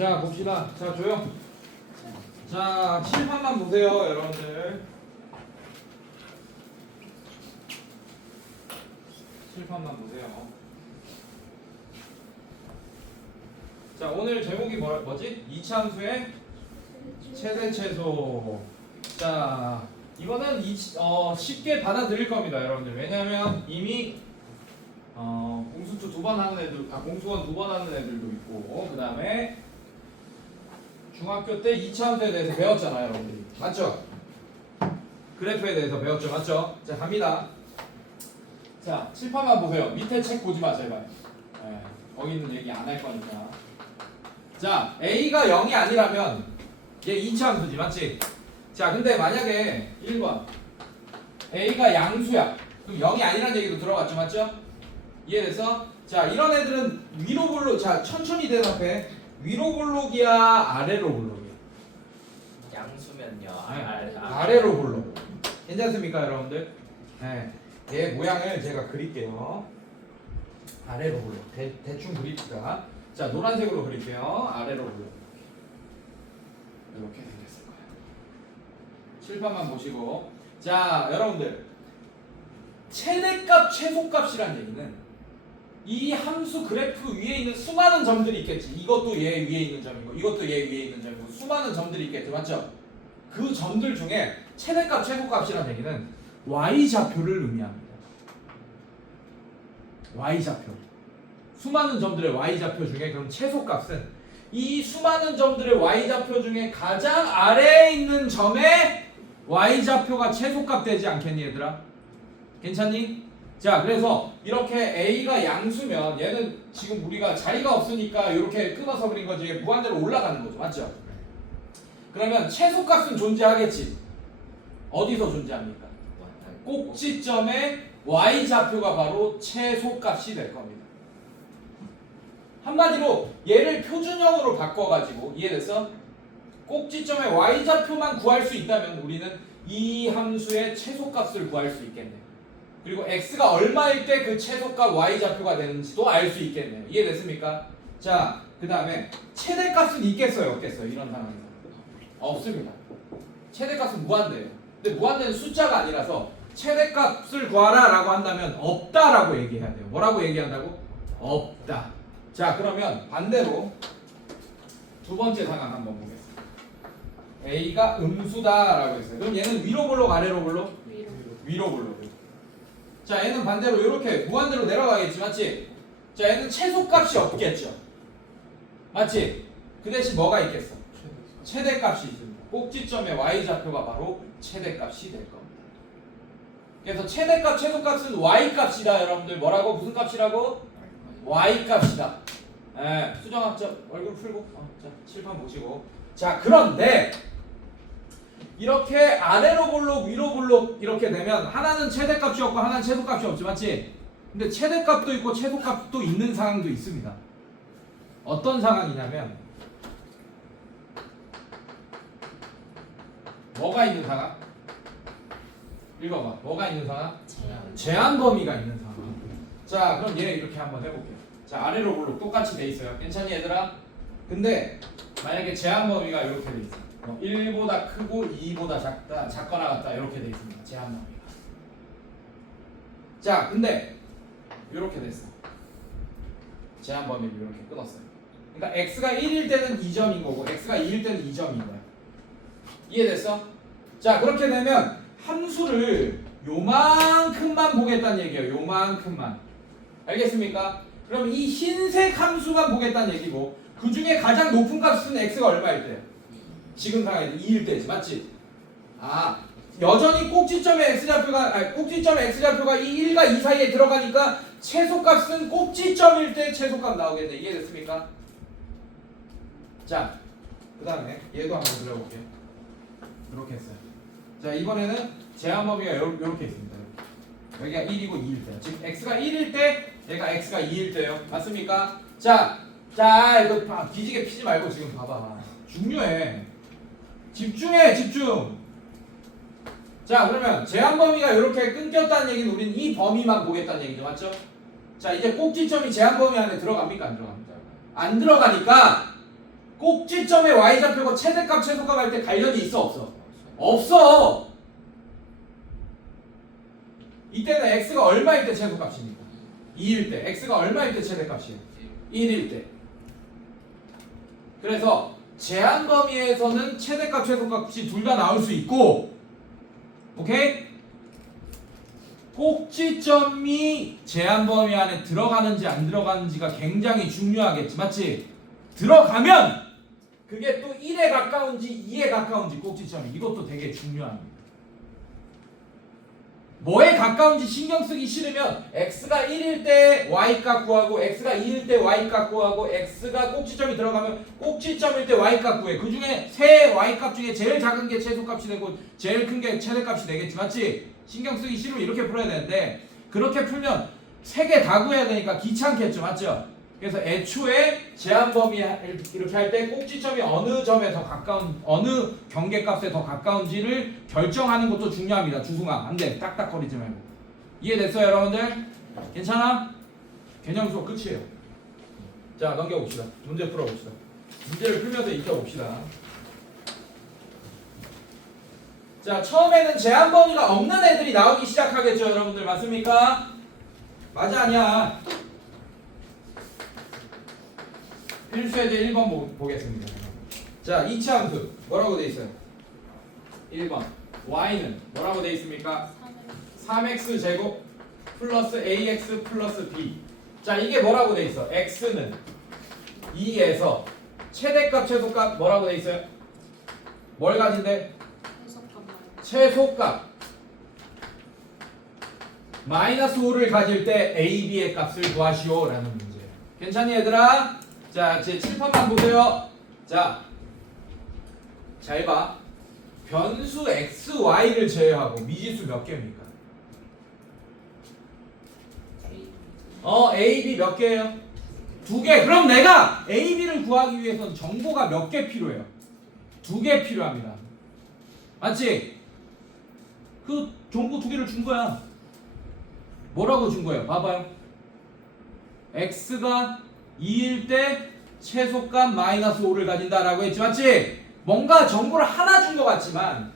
자, 봅시다. 자, 조용. 자, 칠판만 보세요, 여러분들. 칠판만 보세요. 자, 오늘 제목이 뭐지? 이차함수의 최대 최소. 자, 이거는 쉽게 받아들일 겁니다, 여러분들. 왜냐하면 이미 공수투 2번 하는 애들, 공수원 2번 하는 애들도 있고, 그 다음에 중학교 때 2차함수에 대해서 배웠잖아요, 여러분들이. 맞죠? 그래프에 대해서 배웠죠, 맞죠? 자, 갑니다. 자, 칠판만 보세요. 밑에 책 보지 마, 제발. 네, 거기는 얘기 안 할 거니까. 자, A가 0이 아니라면 얘 2차함수지, 맞지? 자, 근데 만약에 1번 A가 양수야. 그럼 0이 아니라는 얘기도 들어갔죠, 맞죠? 이해돼서? 자, 이런 애들은 위로 볼록, 자, 천천히 대답해. 위로 볼록이야, 아래로 볼록이야? 양수면요. 아래로 볼록. 괜찮습니까, 여러분들? 네. 얘 모양을 제가 그릴게요. 아래로 볼록. 대충 그립시다. 자, 노란색으로 그릴게요. 아래로 볼록. 이렇게 생겼을 거예요. 칠판만 보시고. 자, 여러분들. 최대값, 최소값이란 얘기는 이 함수 그래프 위에 있는 수많은 점들이 있겠지. 이것도 얘 위에 있는 점이고, 이것도 얘 위에 있는 점이고, 수많은 점들이 있겠죠, 맞죠? 그 점들 중에 최대값, 최소값이란 얘기는 y좌표를 의미합니다. y좌표. 수많은 점들의 y좌표 중에 그럼 최소값은 이 수많은 점들의 y좌표 중에 가장 아래에 있는 점의 y좌표가 최소값 되지 않겠니, 얘들아? 괜찮니? 자, 그래서 이렇게 A가 양수면 얘는 지금 우리가 자리가 없으니까 이렇게 끊어서 그린 거지, 무한대로 올라가는 거죠, 맞죠? 그러면 최소값은 존재하겠지. 어디서 존재합니까? 꼭지점의 y좌표가 바로 최소값이 될 겁니다. 한마디로 얘를 표준형으로 바꿔가지고, 이해됐어? 꼭지점의 y좌표만 구할 수 있다면 우리는 이 함수의 최소값을 구할 수 있겠네요. 그리고 x가 얼마일 때 그 최소값 y좌표가 되는지도 알 수 있겠네요. 이해됐습니까? 자, 그 다음에 최대값은 있겠어요, 없겠어요? 이런 상황에서 없습니다. 최대값은 무한대예요. 근데 무한대는 숫자가 아니라서 최대값을 구하라 라고 한다면 없다라고 얘기해야 돼요. 뭐라고 얘기한다고? 없다. 자, 그러면 반대로 두 번째 상황 한번 보겠습니다. A가 음수다 라고 했어요. 그럼 얘는 위로 볼록, 아래로 볼록? 위로 볼록. 자, 얘는 반대로 이렇게 무한대로 내려가겠지, 맞지? 자, 얘는 최소값이 없겠죠, 맞지? 그 대신 뭐가 있겠어? 최대값이 있습니다. 꼭지점의 y좌표가 바로 최대값이 될 겁니다. 그래서 최대값, 최소값은 y값이다, 여러분들. 뭐라고? 무슨 값이라고? y값이다. 예, 수정학자 얼굴 풀고, 자, 칠판 보시고. 자, 그런데 이렇게 아래로 볼록, 위로 볼록 이렇게 되면 하나는 최대값이 없고 하나는 최소값이 없지, 맞지? 근데 최대값도 있고 최소값도 있는 상황도 있습니다. 어떤 상황이냐면 뭐가 있는 상황? 읽어봐. 뭐가 있는 상황? 제한 범위가 있는 상황. 자, 그럼 얘 이렇게 한번 해볼게요. 자, 아래로 볼록 똑같이 돼 있어요. 괜찮니, 얘들아? 근데 만약에 제한 범위가 이렇게 돼 있어. 1보다 크고 2보다 작거나 같다, 이렇게 돼 있습니다. 제한 범위가. 자, 근데 이렇게 됐어. 제한 범위를 이렇게 끊었어요. 그러니까 x가 1일 때는 2점인 거고 x가 2일 때는 2점인 거야. 이해됐어? 자, 그렇게 되면 함수를 요만큼만 보겠다는 얘기예요. 요만큼만. 알겠습니까? 그럼 이 흰색 함수만 보겠다는 얘기고, 그 중에 가장 높은 값은 x가 얼마일 때요? 지금 상황에서 2일 때지, 맞지? 아, 여전히 꼭지점의 x좌표가 이 1과 2 사이에 들어가니까 최소값은 꼭지점일 때 최소값 나오겠네. 이해됐습니까? 자, 그 다음에 얘도 한번 그려볼게요. 이렇게 했어요. 자, 이번에는 제한 범위가 이렇게 있습니다. 여기가 1이고 2일 때요. 지금 x가 1일 때, 얘가 x가 2일 때요. 맞습니까? 자, 이거 뒤지게 피지 말고 지금 봐봐. 중요해. 집중해, 집중. 자, 그러면 제한 범위가 이렇게 끊겼다는 얘기는 우리는 이 범위만 보겠다는 얘기죠, 맞죠? 자, 이제 꼭지점이 제한 범위 안에 들어갑니까, 안 들어갑니까? 안 들어가니까 꼭지점의 y좌표가 최대값 최소값 할 때 관련이 있어 없어? 없어. 이때는 x가 얼마일 때 최소값입니까? 2일 때. x가 얼마일 때 최대값이에요? 1일 때. 그래서 제한 범위에서는 최대값 최소값이 둘 다 나올 수 있고, 오케이? 꼭지점이 제한 범위 안에 들어가는지 안 들어가는지가 굉장히 중요하겠지, 맞지? 들어가면 그게 또 1에 가까운지 2에 가까운지 꼭지점이 이것도 되게 중요합니다. 뭐에 가까운지 신경 쓰기 싫으면 x가 1일 때 y값 구하고 x가 2일 때 y값 구하고 x가 꼭지점이 들어가면 꼭지점일 때 y값 구해. 그 중에 세 y값 중에 제일 작은 게 최소값이 되고 제일 큰 게 최대값이 되겠지, 맞지? 신경 쓰기 싫으면 이렇게 풀어야 되는데 그렇게 풀면 세 개 다 구해야 되니까 귀찮겠죠, 맞죠? 그래서 애초에 제한 범위 이렇게 할 때 꼭지점이 어느 점에 더 가까운, 어느 경계값에 더 가까운지를 결정하는 것도 중요합니다. 주승아, 안 돼. 딱딱거리지 말고. 이해됐어요, 여러분들? 괜찮아? 개념 수업 끝이에요. 자, 넘겨봅시다. 문제 풀어봅시다. 문제를 풀면서 익혀봅시다. 자, 처음에는 제한 범위가 없는 애들이 나오기 시작하겠죠, 여러분들. 맞습니까? 맞아, 아니야? 필수예제 1번 보겠습니다. 자, 2차 함수 뭐라고 돼 있어요? 1번 y는 뭐라고 돼 있습니까? 3x 제곱 플러스 ax 플러스 b. 자, 이게 뭐라고 돼 있어? x는 2에서 최대값 최소값 뭐라고 돼 있어요? 뭘 가진대? 최소값 마이너스 5를 가질 때 a, b의 값을 구하시오 라는 문제예요. 괜찮니 얘들아? 자, 제 7번만 보세요. 자, 잘 봐. 변수 x, y를 제외하고 미지수 몇 개입니까? a, b 몇 개예요? 2개. 그럼 내가 a, b를 구하기 위해서는 정보가 몇 개 필요해요? 2개 필요합니다. 맞지? 그 정보 2개를 준 거야. 뭐라고 준 거예요? 봐봐요. x가 2일 때 최소값 마이너스 5를 가진다라고 했지, 맞지? 뭔가 정보를 하나 준 것 같지만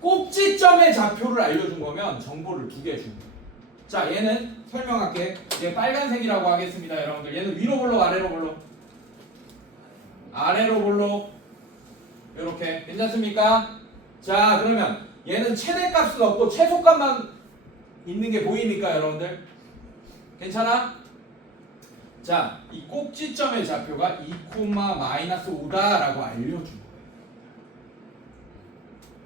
꼭지점의 좌표를 알려준 거면 정보를 2개 준 거야. 자, 얘는 설명할게. 얘 빨간색이라고 하겠습니다, 여러분들. 얘는 위로 볼록 아래로 볼록? 아래로 볼록. 요렇게. 괜찮습니까? 자, 그러면 얘는 최대값은 없고 최소값만 있는 게 보입니까, 여러분들? 괜찮아? 자, 이 꼭지점의 좌표가 2,-5다라고 알려준 거예요.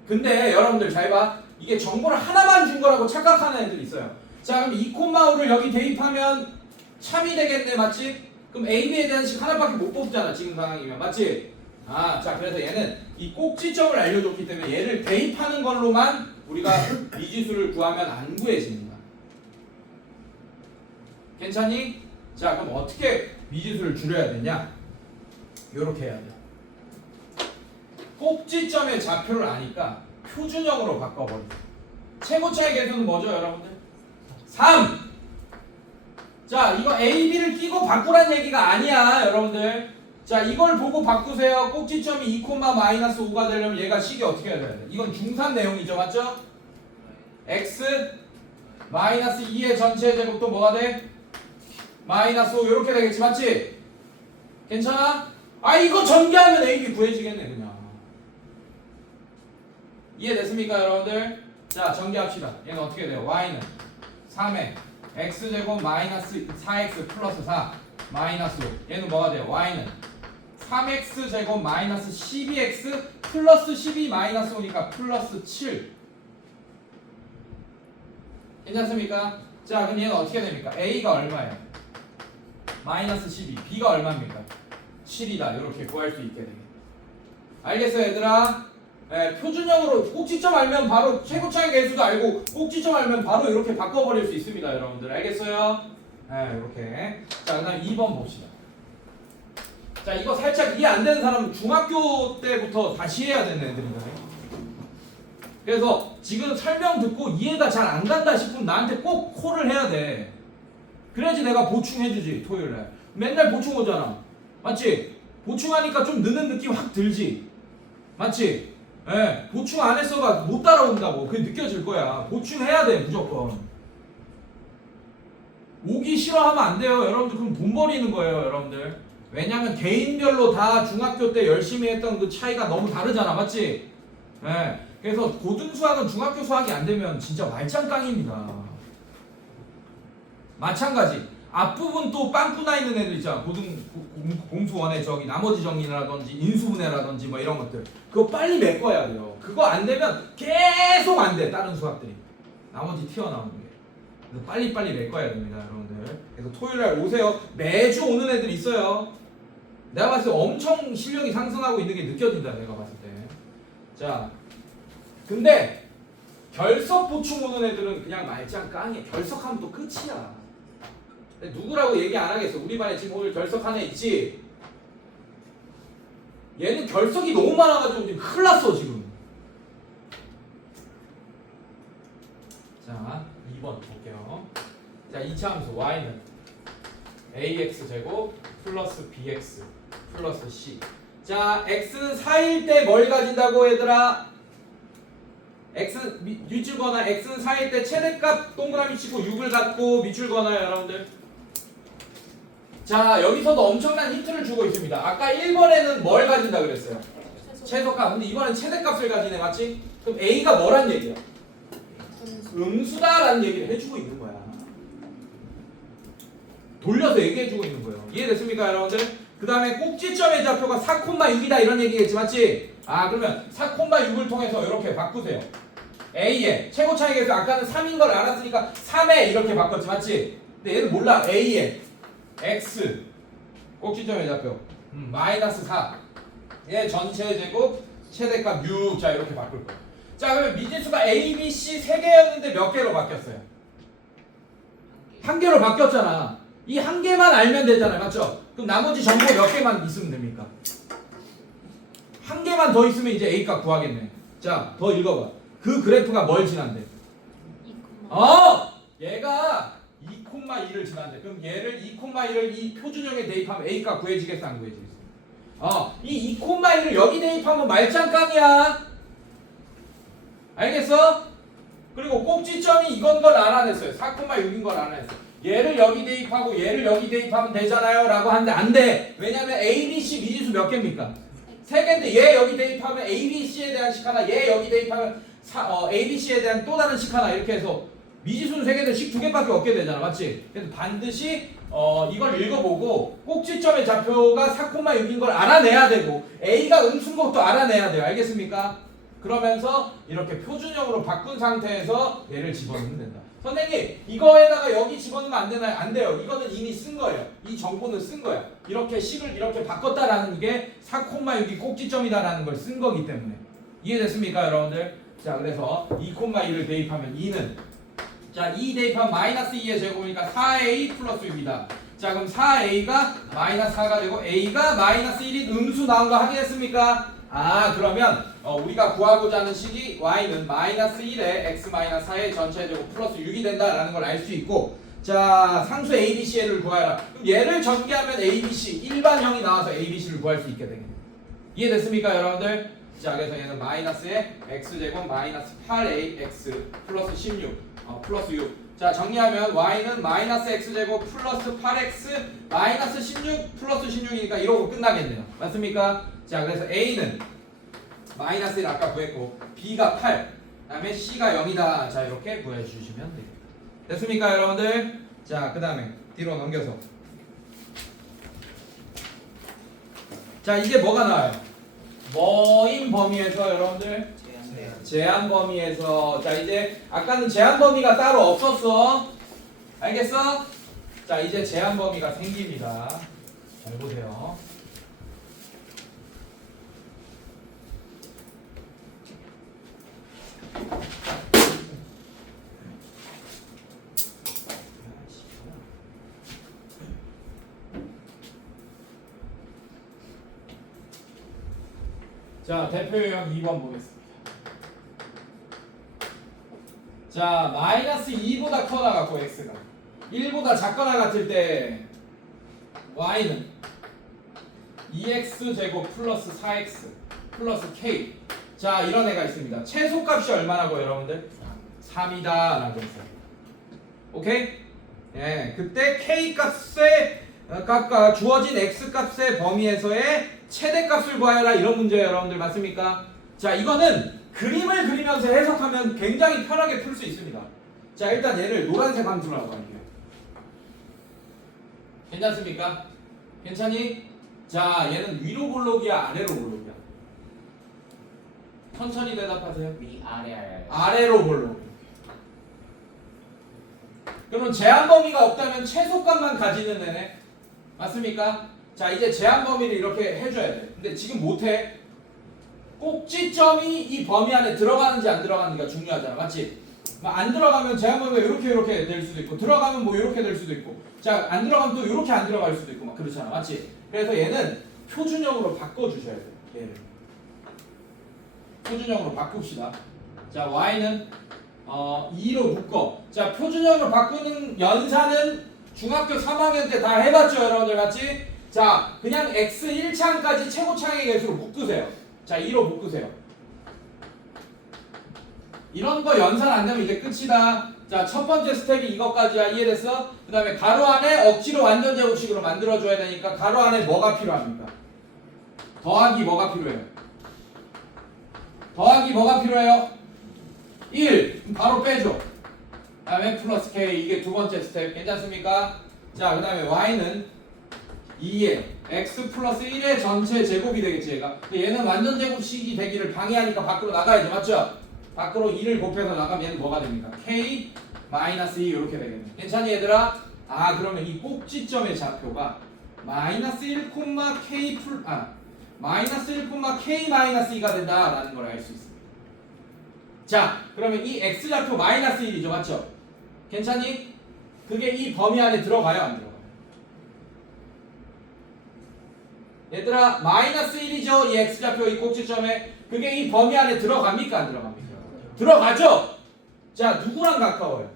근데 여러분들 잘 봐. 이게 정보를 하나만 준 거라고 착각하는 애들 있어요. 자, 그럼 2,5를 여기 대입하면 참이 되겠네, 맞지? 그럼 A, B에 대한 식 하나밖에 못 뽑잖아, 지금 상황이면. 맞지? 아, 자, 그래서 얘는 이 꼭지점을 알려줬기 때문에 얘를 대입하는 걸로만 우리가 미지수를 구하면 안 구해집니다. 괜찮니? 자, 그럼 어떻게 미지수를 줄여야 되냐? 요렇게 해야 돼. 꼭지점의 좌표를 아니까 표준형으로 바꿔버려. 최고차의 개수는 뭐죠, 여러분들? 3! 자, 이거 A, B를 끼고 바꾸란 얘기가 아니야, 여러분들. 자, 이걸 보고 바꾸세요. 꼭지점이 2,-5가 되려면 얘가 식이 어떻게 해야 돼? 이건 중3 내용이죠, 맞죠? x 마이너스 2의 전체 제곱도 뭐가 돼? 마이너스 5 이렇게 되겠지, 맞지? 괜찮아? 아, 이거 전개하면 a, b 구해지겠네, 그냥. 이해됐습니까, 여러분들? 자, 전개합시다. 얘는 어떻게 돼요? y는 3에 x제곱 마이너스 4x 플러스 4 마이너스 5. 얘는 뭐가 돼요? y는 3x제곱 마이너스 12x 플러스 12 마이너스 5니까 플러스 7. 괜찮습니까? 자, 그럼 얘는 어떻게 됩니까? a가 얼마예요? 마이너스 12. b가 얼마입니까? 7이다. 이렇게 구할 수 있게 되겠다. 알겠어요, 얘들아? 네, 표준형으로 꼭지점 알면 바로 최고차의 개수도 알고 꼭지점 알면 바로 이렇게 바꿔버릴 수 있습니다, 여러분들. 알겠어요? 네, 이렇게. 자, 그 다음 2번 봅시다. 자, 이거 살짝 이해 안 되는 사람은 중학교 때부터 다시 해야 되는 애들이거든요. 그래서 지금 설명 듣고 이해가 잘 안 간다 싶으면 나한테 꼭 콜을 해야 돼. 그래야지 내가 보충해주지, 토요일날. 맨날 보충 오잖아. 맞지? 보충하니까 좀 느는 느낌 확 들지. 맞지? 예, 보충 안 했어가 못 따라온다고. 그게 느껴질 거야. 보충해야 돼 무조건. 오기 싫어하면 안 돼요 여러분들. 그럼 돈 버리는 거예요 여러분들. 왜냐면 개인별로 다 중학교 때 열심히 했던 그 차이가 너무 다르잖아. 맞지? 예, 그래서 고등수학은 중학교 수학이 안 되면 진짜 말짱깡입니다. 마찬가지 앞부분 또 빵꾸나 있는 애들 있잖아. 공수원의 저기 나머지 정리라든지 인수분해라든지 뭐 이런 것들 그거 빨리 메꿔야 돼요. 그거 안 되면 계속 안 돼. 다른 수학들이 나머지 튀어나오는 게. 그래서 빨리빨리 메꿔야 됩니다 여러분들. 그래서 토요일날 오세요. 매주 오는 애들 있어요. 내가 봤을 때 엄청 실력이 상승하고 있는 게 느껴진다 내가 봤을 때. 자 근데 결석 보충 오는 애들은 그냥 말짱 깡이야. 결석하면 또 끝이야. 누구라고 얘기 안 하겠어. 우리 반에 지금 오늘 결석한 애 있지? 얘는 결석이 너무 많아가지고 지금 큰일 났어 지금. 자 2번 볼게요. 자 2차 함수 y는 ax제곱 플러스 bx 플러스 c. 자 x는 4일 때 뭘 가진다고 얘들아? x 밑줄 거나 x는 4일 때 최대값 동그라미 치고 6을 갖고 밑줄 거나요 여러분들? 자 여기서도 엄청난 힌트를 주고 있습니다. 아까 1번에는 뭘 가진다 그랬어요? 최소값. 근데 이번엔 최대값을 가지네. 맞지? 그럼 a가 뭐란 얘기야? 음수다라는 얘기를 해주고 있는 거야. 돌려서 얘기해주고 있는 거예요. 이해됐습니까 여러분들? 그 다음에 꼭지점의 좌표가 4,6이다 이런 얘기겠지. 맞지? 아 그러면 4,6을 통해서 이렇게 바꾸세요. a의 최고 차이에서 아까는 3인 걸 알았으니까 3에 이렇게 바꿨지. 맞지? 근데 얘는 몰라. a의 x 꼭지점의 좌표 마이너스 4 얘 전체 제곱 최대값 6. 자 이렇게 바꿀 거야. 자 그러면 미지수가 a, b, c 3개였는데 몇 개로 바뀌었어요? 한 개로 바뀌었잖아. 이 한 개만 알면 되잖아요. 맞죠? 그럼 나머지 정보 몇 개만 있으면 됩니까? 한 개만 더 있으면 이제 a 값 구하겠네. 자 더 읽어봐. 그 그래프가 뭘 지난대? 얘가 2,2를 지난대. 그럼 얘를 2,2를 이 표준형에 대입하면 a 값 구해지겠어 안 구해지겠어? 이 2,2를 여기 대입하면 말짱깡이야. 알겠어? 그리고 꼭지점이 이건 걸 알아냈어요. 4,6인 걸 알아냈어. 얘를 여기 대입하고 얘를 여기 대입하면 되잖아요 라고 하는데 안 돼. 왜냐면 a, b, c 미지수 몇 개입니까? 3개인데 얘 여기 대입하면 a, b, c에 대한 식 하나, 얘 여기 대입하면 a, b, c에 대한 또 다른 식 하나 이렇게 해서 미지수는 3개인데 식 2개밖에 없게 되잖아. 맞지? 그래서 반드시 이걸 읽어보고 꼭지점의 좌표가 4,6인 걸 알아내야 되고 a가 음수인 것도 알아내야 돼요. 알겠습니까? 그러면서 이렇게 표준형으로 바꾼 상태에서 얘를 집어넣으면 된다. 선생님 이거에다가 여기 집어넣으면 안 되나요? 안 돼요. 이거는 이미 쓴 거예요. 이 정보는 쓴 거야. 이렇게 식을 이렇게 바꿨다라는 게 4,6이 꼭지점이다라는 걸 쓴 거기 때문에. 이해됐습니까 여러분들? 자 그래서 2,2를 대입하면 2는 자 2 대입하면 마이너스 2의 제곱이니까 4a 플러스 6이다. 자 그럼 4a가 마이너스 4가 되고 a가 마이너스 1인 음수 나온 거 확인했습니까? 그러면 우리가 구하고자 하는 식이 y는 마이너스 1에 x 마이너스 4의 전체 제곱 플러스 6이 된다라는 걸 알 수 있고 자 상수 ABC를 구하라. 그럼 얘를 전개하면 ABC 일반형이 나와서 ABC를 구할 수 있게 되겠네. 이해됐습니까 여러분들? 자 그래서 얘는 마이너스에 x제곱 마이너스 8ax 플러스 16 플러스 6. 자 정리하면 y는 마이너스 x제곱 플러스 8x 마이너스 16 플러스 16이니까 이러고 끝나겠네요. 맞습니까? 자 그래서 a는 마이너스 1 아까 구했고 b가 8 그다음에 c가 0이다. 자 이렇게 구해주시면 됩니다. 됐습니까 여러분들? 자 그 다음에 뒤로 넘겨서 자 이게 뭐가 나와요? 뭐인 범위에서 여러분들? 제한 범위에서. 자 이제 아까는 제한 범위가 따로 없었어. 알겠어? 자 이제 제한 범위가 생깁니다. 잘 보세요. 자 대표 유형 2번 보겠습니다. 자 마이너스 2보다 커나 같고 x가 1보다 작거나 같을 때 y는 2x 제곱 플러스 4x 플러스 k. 자, 이런 애가 있습니다. 최소값이 얼마라고 여러분들? 3이다 라고 했어요. 오케이? 예, 그때 k 값의 값과 주어진 x 값의 범위에서의 최대값을 구하여라 이런 문제예요, 여러분들. 맞습니까? 자, 이거는 그림을 그리면서 해석하면 굉장히 편하게 풀 수 있습니다. 자, 일단 얘를 노란색 함수라고 할게요. 괜찮습니까? 괜찮니? 자, 얘는 위로 볼록이야, 아래로 볼록이야? 천천히 대답하세요. 위아래 아래로 볼록. 그러면 제한 범위가 없다면 최소값만 가지는 애네. 맞습니까? 자, 이제 제한 범위를 이렇게 해줘야 돼. 근데 지금 못해. 꼭지점이 이 범위 안에 들어가는지 안 들어가는지가 중요하잖아. 맞지? 안 들어가면 제한 범위가 이렇게 될 수도 있고, 들어가면 뭐 이렇게 될 수도 있고, 자, 안 들어가면 또 이렇게 안 들어갈 수도 있고 막 그렇잖아. 맞지? 그래서 얘는 표준형으로 바꿔주셔야 돼. 얘를 표준형으로 바꿉시다. 자, y는 2로 묶어. 자, 표준형으로 바꾸는 연산은 중학교 3학년 때 다 해봤죠, 여러분들. 맞지? 자, 그냥 x 1창까지 최고창의 개수로 묶으세요. 자, 2로 묶으세요. 이런 거 연산 안 되면 이제 끝이다. 자, 첫 번째 스텝이 이것까지야. 이해됐어? 그 다음에 가로 안에 억지로 완전 제곱식으로 만들어줘야 되니까 가로 안에 뭐가 필요합니까? 더하기 뭐가 필요해요? 더하기 뭐가 필요해요? 1. 그럼 바로 빼줘. 그 다음에 플러스 k. 이게 두 번째 스텝. 괜찮습니까? 자, 그 다음에 y는 2에 x 플러스 1의 전체 제곱이 되겠지, 얘가. 근데 얘는 완전 제곱식이 되기를 방해하니까 밖으로 나가야지. 맞죠? 밖으로 2를 곱해서 나가면 얘는 뭐가 됩니까? k 마이너스 2 이렇게 되겠네. 괜찮니, 얘들아? 아, 그러면 이 꼭지점의 좌표가 마이너스 1, k 마이너스 1, k 마이너스 2가 된다라는 걸 알 수 있습니다. 자, 그러면 이 x 좌표 마이너스 1이죠, 맞죠? 괜찮니? 그게 이 범위 안에 들어가요, 안 들어가요? 얘들아, 마이너스 1이죠, 이 x 좌표 이 꼭지점에. 그게 이 범위 안에 들어갑니까, 안 들어갑니까? 들어가죠? 자, 누구랑 가까워요?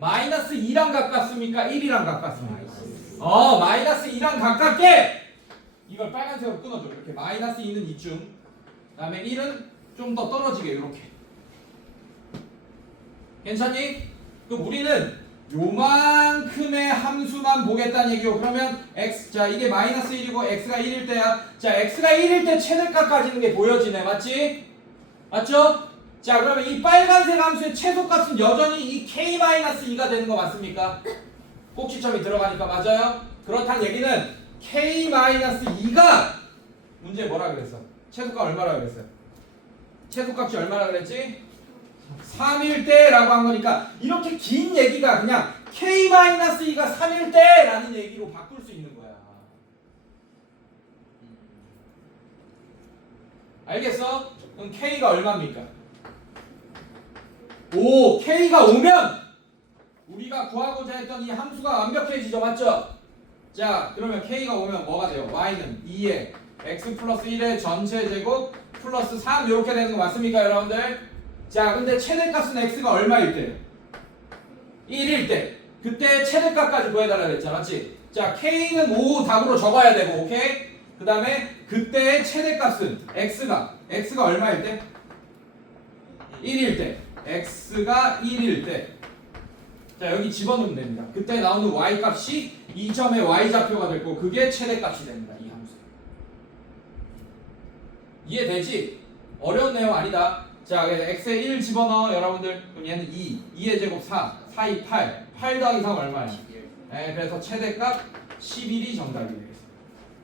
마이너스 2랑 가깝습니까? 1이랑 가깝습니까? 마이너스 2랑 가깝게! 이걸 빨간색으로 끊어줘. 이렇게 마이너스 2는 이쯤, 그 다음에 1은 좀 더 떨어지게 이렇게. 괜찮니? 그럼 우리는 요만큼의 함수만 보겠다는 얘기고, 그러면 x, 자, 이게 마이너스 1이고 x가 1일 때야. 자, x가 1일 때 최대값 가지는 게 보여지네. 맞지? 맞죠? 자, 그러면 이 빨간색 함수의 최소값은 여전히 이 k-2가 되는 거 맞습니까? 꼭지점이 들어가니까. 맞아요? 그렇다는 얘기는 k-2가 문제 뭐라 그랬어? 최소값 얼마라 그랬어요? 최소값이 얼마라 그랬지? 3일 때라고 한 거니까 이렇게 긴 얘기가 그냥 k-2가 3일 때라는 얘기로 바꿀 수 있는 거야. 알겠어? 그럼 k가 얼마입니까? 오, k가 오면 우리가 구하고자 했던 이 함수가 완벽해지죠. 맞죠? 자, 그러면 k가 오면 뭐가 돼요? y는 2에 x 플러스 1의 전체 제곱 플러스 3 이렇게 되는 거 맞습니까, 여러분들? 자, 근데 최대값은 x가 얼마일 때? 1일 때. 그때 최대값까지 구해달라 그랬잖아. 맞지? 자, k는 5 답으로 적어야 되고, 오케이? 그 다음에 그때의 최대값은 x가 얼마일 때? 1일 때. x가 1일 때. 자, 여기 집어넣으면 됩니다. 그때 나오는 y값이 이 점의 y좌표가 됐고 그게 최대값이 됩니다. 이 함수. 이해되지? 어려운 내용 아니다. 자, 그래서 x에 1 집어넣어 여러분들. 그럼 얘는 2의 제곱 4, 4, 2, 8 더하기 3 얼마야? 11. 네, 그래서 최대값 11이 정답이 되겠습니다.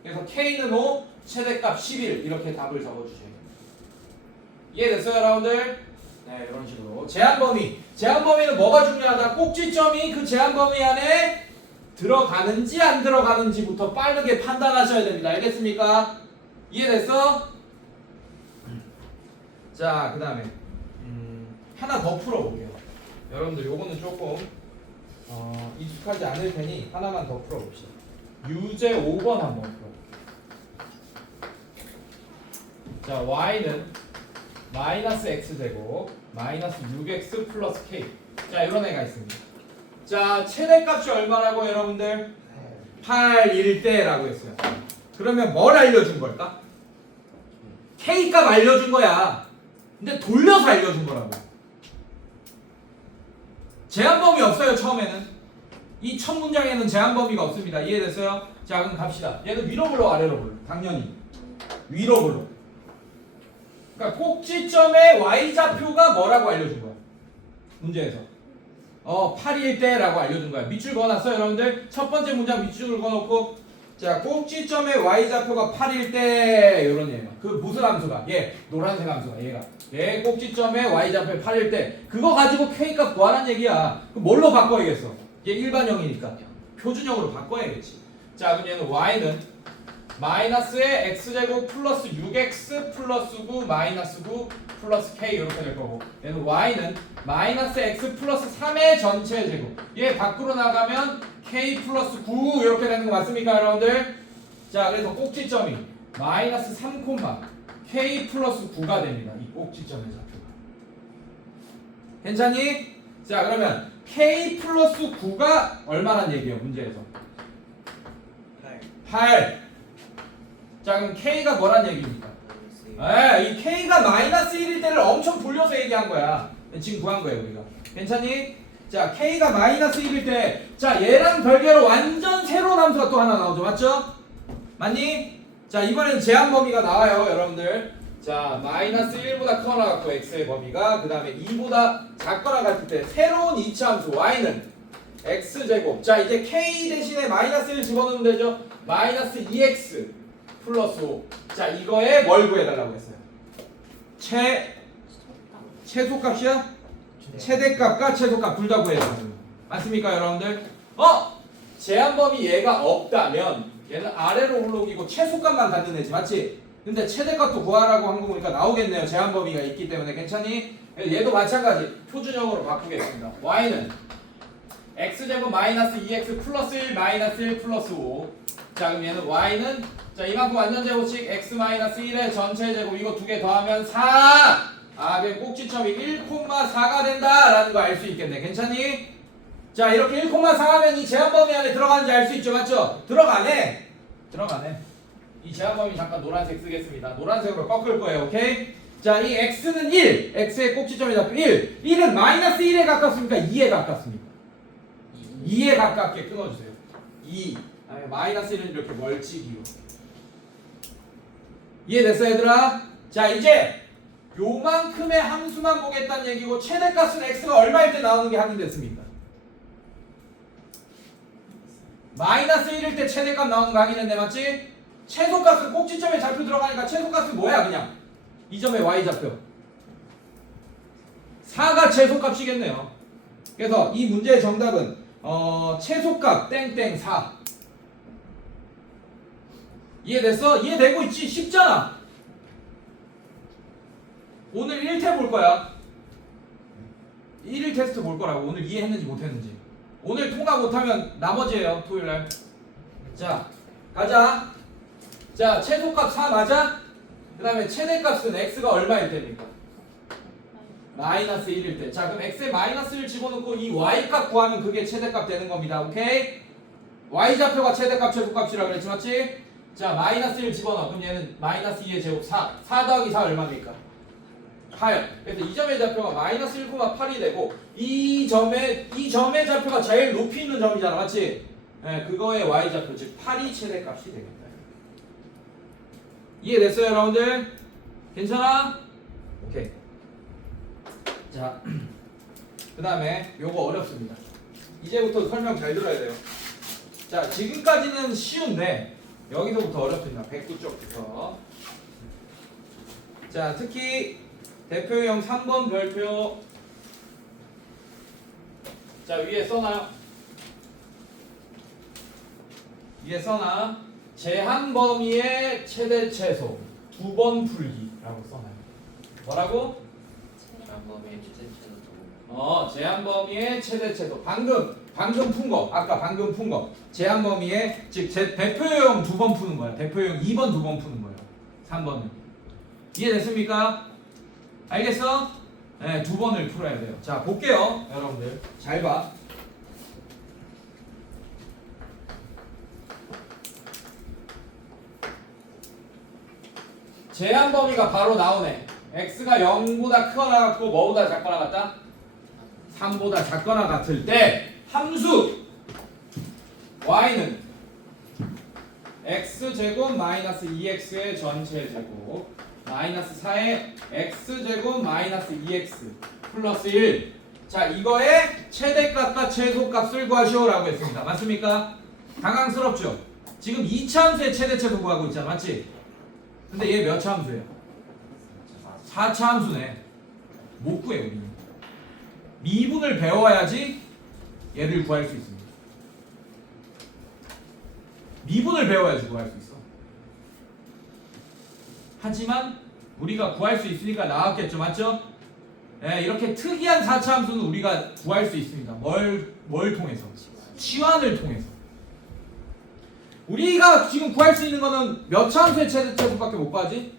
그래서 k는 5, 최대값 11 이렇게 답을 적어주셔야 됩니다. 이해됐어요, 여러분들? 네, 이런 식으로 제한 범위는 뭐가 중요하다? 꼭지점이 그 제한 범위 안에 들어가는지 안 들어가는지부터 빠르게 판단하셔야 됩니다. 알겠습니까? 이해됐어? 자, 그 다음에 하나 더 풀어볼게요. 여러분들 요거는 조금 익숙하지 않을 테니 하나만 더 풀어봅시다. 유제 5번 한번 풀어볼게요. 자, y는 마이너스 x제곱 마이너스 6x 플러스 k. 자, 이런 애가 있습니다. 자, 최대값이 얼마라고 여러분들? 8일 때라고 했어요. 그러면 뭘 알려준 걸까? K값 알려준 거야. 근데 돌려서 알려준 거라고. 제한 범위 없어요 처음에는. 이 첫 문장에는 제한 범위가 없습니다. 이해됐어요? 자 그럼 갑시다. 얘는 위로 불러 아래로 불러? 당연히 위로 불러. 그러니까 꼭지점의 y좌표가 뭐라고 알려준 거야? 문제에서 8일 때라고 알려준 거야. 밑줄 그어놨어요 여러분들? 첫 번째 문장 밑줄을 그어놓고 자 꼭지점의 y좌표가 8일 때 이런 얘기야. 그 무슨 함수가? 얘 노란색 함수가 얘 꼭지점의 y좌표 8일 때 그거 가지고 k값 구하라는 얘기야. 그럼 뭘로 바꿔야겠어? 얘 일반형이니까 표준형으로 바꿔야겠지. 자 그럼 얘는 y는 마이너스의 x제곱 플러스 6x 플러스 9 마이너스 9 플러스 k 이렇게 될 거고 얘는 y는 마이너스 x 플러스 3의 전체 제곱 얘 밖으로 나가면 k 플러스 9 이렇게 되는 거 맞습니까 여러분들? 자 그래서 꼭지점이 마이너스 3 k 플러스 9가 됩니다. 이 꼭지점의 좌표가 괜찮니? 자 그러면 k 플러스 9가 얼마란 얘기예요 문제에서? 8. 자 그럼 k가 뭐란 얘기입니까? 이 k가 마이너스 1일 때를 엄청 돌려서 얘기한 거야. 지금 구한 거예요 우리가. 괜찮니? 자 k가 마이너스 1일 때 자 얘랑 별개로 완전 새로운 함수가 또 하나 나오죠. 맞죠? 맞니? 자 이번에는 제한 범위가 나와요 여러분들. 자 마이너스 1보다 커나 갖고 x의 범위가 그 다음에 2보다 작거나 같을 때 새로운 이차함수 y는 x제곱. 자 이제 k 대신에 마이너스 1 집어넣으면 되죠. 마이너스 2x 플러스 5. 자 이거에 뭘 구해달라고 했어요? 최소값이야? 최대값과 최소값 둘 다 구해야 돼요. 맞습니까 여러분들? 제한 범위 얘가 없다면 얘는 아래로 올라오기고 최소값만 갖는 애지 맞지? 근데 최대값도 구하라고 한 거 보니까 나오겠네요. 제한 범위가 있기 때문에 괜찮니? 얘도 마찬가지 표준형으로 바꾸겠습니다. y는 x제곱 마이너스 2x 플러스 1 마이너스 1 플러스 5. 자 그럼 얘는 y는 자 이만큼 완전 제곱식 x 마이너스 1의 전체 제곱 이거 두 개 더하면 4. 그럼 꼭지점이 1,4가 된다라는 거 알 수 있겠네. 괜찮니? 자 이렇게 1,4 하면 이 제한 범위 안에 들어가는지 알 수 있죠. 맞죠? 들어가네. 이 제한 범위 잠깐 노란색 쓰겠습니다. 노란색으로 꺾을 거예요. 오케이? 자 이 x는 1. x의 꼭지점이 잡혀 1. 1은 마이너스 1에 가깝습니까? 2에 가깝습니까? 2에 가깝게 끊어주세요. 2. 마이너스 1은 이렇게 멀찍이로. 이해됐어 얘들아? 자 이제 요만큼의 함수만 보겠다는 얘기고 최대값은 x가 얼마일 때 나오는 게 확인됐습니까? 마이너스 1일 때 최대값 나오는 거 확인했네 맞지? 최소값은 꼭지점에 좌표 들어가니까 최소값은 뭐야 그냥? 이 점의 y좌표 4가 최소값이겠네요. 그래서 이 문제의 정답은 최소값 땡땡 4. 이해됐어? 이해되고 있지? 쉽잖아. 오늘 1태 볼 거야. 1일 테스트 볼 거라고. 오늘 이해했는지 못했는지. 오늘 통과 못하면 나머지예요. 토요일날. 자 가자. 자 최소값 4 맞아? 그 다음에 최대값은 x가 얼마일 때입니까? 마이너스 1일 때. 자 그럼 x에 마이너스 1 집어넣고 이 y값 구하면 그게 최대값 되는 겁니다. 오케이? y좌표가 최대값 최소값이라고 그랬지 맞지? 자 마이너스 1 집어넣어. 그럼 얘는 마이너스 2의 제곱 4 더하기 4 얼마입니까? 8. 그래서 이 점의 좌표가 마이너스 1,8이 되고 이 점의 좌표가 제일 높이 있는 점이잖아 맞지? 그거의 y좌표 즉 8이 최대값이 되겠다. 이해됐어요 여러분들? 괜찮아? 오케이. 자 그 다음에 요거 어렵습니다. 이제부터 설명 잘 들어야 돼요. 자 지금까지는 쉬운데 여기서부터 어렵습니다. 109쪽부터. 자 특히 대표형 3번 별표. 자 위에 써놔요. 제한 범위의 최대 최소 2번 풀기라고 써놔요. 뭐라고? 제한 범위의 최대 최소 제한 범위의 최대 최소. 방금 푼 거. 아까 방금 푼 거. 제한 범위의 즉 대표형 2번 푸는 거야. 대표형 2번 2번 푸는 거예요. 3번은. 이해됐습니까? 알겠어? 네, 2번을 풀어야 돼요. 자, 볼게요. 여러분들. 잘 봐. 제한 범위가 바로 나오네. x가 0보다 크거나 같고 뭐보다 작거나 같다? 3보다 작거나 같을 때 함수 y는 x제곱 마이너스 2x의 전체 제곱 마이너스 4의 x제곱 마이너스 2x 플러스 1. 자, 이거의 최대값과 최소값을 구하시오라고 했습니다. 맞습니까? 당황스럽죠? 지금 2차 함수의 최대 최소 구하고 있잖아. 맞지? 근데 얘 몇 차 함수예요? 4차 함수네. 못 구해 우리는. 미분을 배워야지 얘를 구할 수 있습니다. 미분을 배워야지 구할 수 있어. 하지만 우리가 구할 수 있으니까 나왔겠죠. 맞죠? 네, 이렇게 특이한 4차 함수는 우리가 구할 수 있습니다. 뭘 통해서? 치환을 통해서. 우리가 지금 구할 수 있는 거는 몇 차 함수의 최대 최소밖에 못 구하지?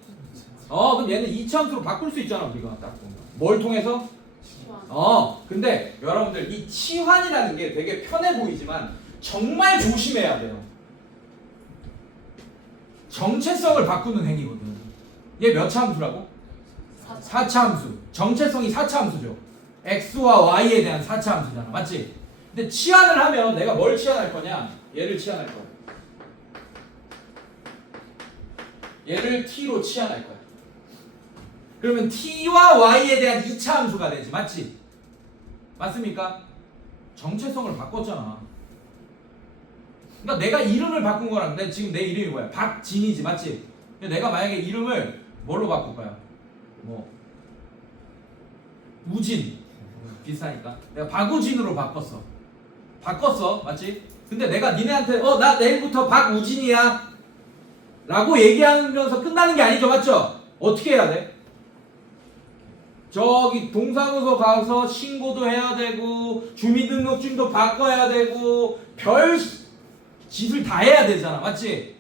그럼 얘는 2차 함수로 바꿀 수 있잖아. 우리가 딱 보면. 뭘 통해서? 근데 여러분들 이 치환이라는 게 되게 편해 보이지만 정말 조심해야 돼요. 정체성을 바꾸는 행위거든. 얘 몇 차 함수라고? 4차 함수. 정체성이 4차 함수죠. x와 y에 대한 4차 함수잖아. 맞지? 근데 치환을 하면 내가 뭘 치환할 거냐? 얘를 치환할 거야. 얘를 t로 치환할 거야. 그러면 t와 y에 대한 2차 함수가 되지. 맞지? 맞습니까? 정체성을 바꿨잖아. 그러니까 내가 이름을 바꾼 거랑 지금 내 이름이 뭐야? 박진이지. 맞지? 근데 내가 만약에 이름을 뭘로 바꿀까요? 뭐 우진 비슷하니까 내가 박우진으로 바꿨어. 맞지? 근데 내가 니네한테 나 내일부터 박우진이야 라고 얘기하면서 끝나는 게 아니죠. 맞죠? 어떻게 해야 돼? 저기 동사무소 가서 신고도 해야 되고 주민등록증도 바꿔야 되고 별 짓을 다 해야 되잖아. 맞지?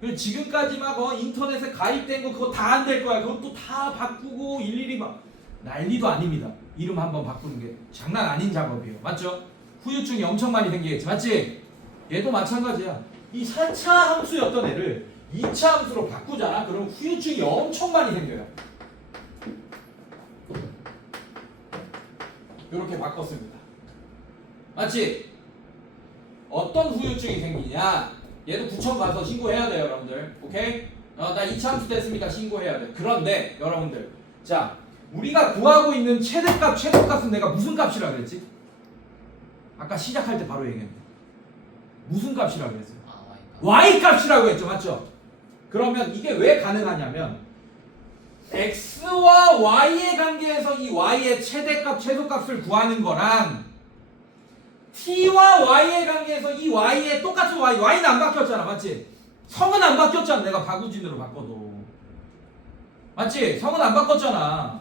그리고 지금까지 막 인터넷에 가입된 거 그거 다 안 될 거야. 그것도 다 바꾸고 일일이 막 난리도 아닙니다. 이름 한번 바꾸는 게 장난 아닌 작업이에요. 맞죠? 후유증이 엄청 많이 생기겠지. 맞지? 얘도 마찬가지야. 이 4차 함수였던 애를 2차 함수로 바꾸잖아. 그럼 후유증이 엄청 많이 생겨요. 이렇게 바꿨습니다. 맞지? 어떤 후유증이 생기냐? 얘도 구청 가서 신고해야 돼요, 여러분들. 오케이? 나 2차 함수 됐으니까 신고해야 돼. 그런데 여러분들, 자, 우리가 구하고 있는 최대값, 최소값은 내가 무슨 값이라 그랬지? 아까 시작할 때 바로 얘기했는데 무슨 값이라고 그랬어요? y 값이라고 했죠. 맞죠? 그러면 이게 왜 가능하냐면 x와 y의 관계에서 이 y의 최대값, 최소값을 구하는 거랑 t와 y의 관계에서 이 y의 똑같은 y는 안 바뀌었잖아. 맞지? 성은 안 바뀌었잖아. 내가 박우진으로 바꿔도. 맞지? 성은 안 바꿨잖아.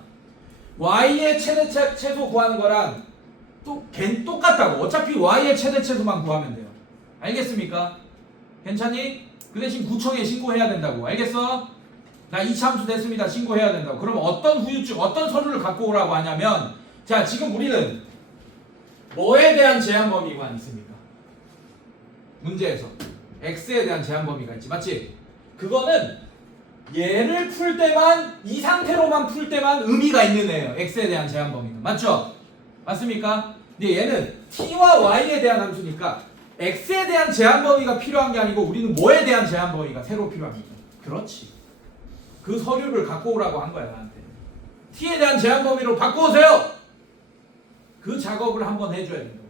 y의 최대 최소 구하는 거랑 걘 똑같다고. 어차피 y의 최대 최소만 구하면 돼요. 알겠습니까? 괜찮니? 그 대신 구청에 신고해야 된다고. 알겠어? 나 2차 함수 됐습니다. 신고해야 된다고. 그럼 어떤 후유증, 어떤 서류를 갖고 오라고 하냐면, 자, 지금 우리는 뭐에 대한 제한 범위만 있습니까? 문제에서 x에 대한 제한 범위가 있지. 맞지? 그거는 얘를 풀 때만, 이 상태로만 풀 때만 의미가 있는 애예요. x에 대한 제한 범위는. 맞죠? 맞습니까? 근데 얘는 t와 y에 대한 함수니까 x에 대한 제한 범위가 필요한 게 아니고 우리는 뭐에 대한 제한 범위가 새로 필요합니다. 그렇지. 그 서류를 갖고 오라고 한 거야, 나한테. t에 대한 제한 범위로 바꿔오세요. 그 작업을 한번 해줘야 된다.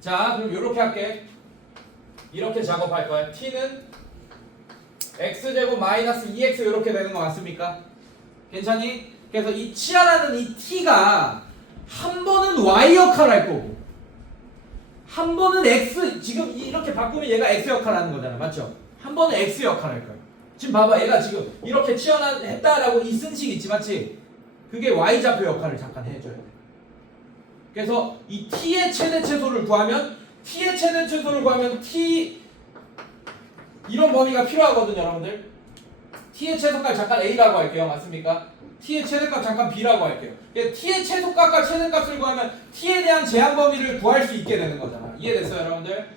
자, 그럼 이렇게 할게. 이렇게 작업할 거야. t는 x제곱 마이너스 2x 이렇게 되는 거 맞습니까? 괜찮니? 그래서 이 치환하는 이 t가 한 번은 y 역할을 할 거고 한 번은 x, 지금 이렇게 바꾸면 얘가 x 역할을 하는 거잖아. 맞죠? 한 번은 x 역할을 할 거야. 지금 봐봐. 얘가 지금 이렇게 치환했다라고 이 쓴식 있지. 맞지? 그게 y좌표 역할을 잠깐 해줘야 돼. 그래서 이 t의 최대 최소를 구하면 t 이런 범위가 필요하거든요, 여러분들. t의 최소값 잠깐 a라고 할게요. 맞습니까? t의 최대값 잠깐 b라고 할게요. t의 최소값과 최대값을 구하면 t에 대한 제한 범위를 구할 수 있게 되는 거잖아. 이해됐어요, 여러분들?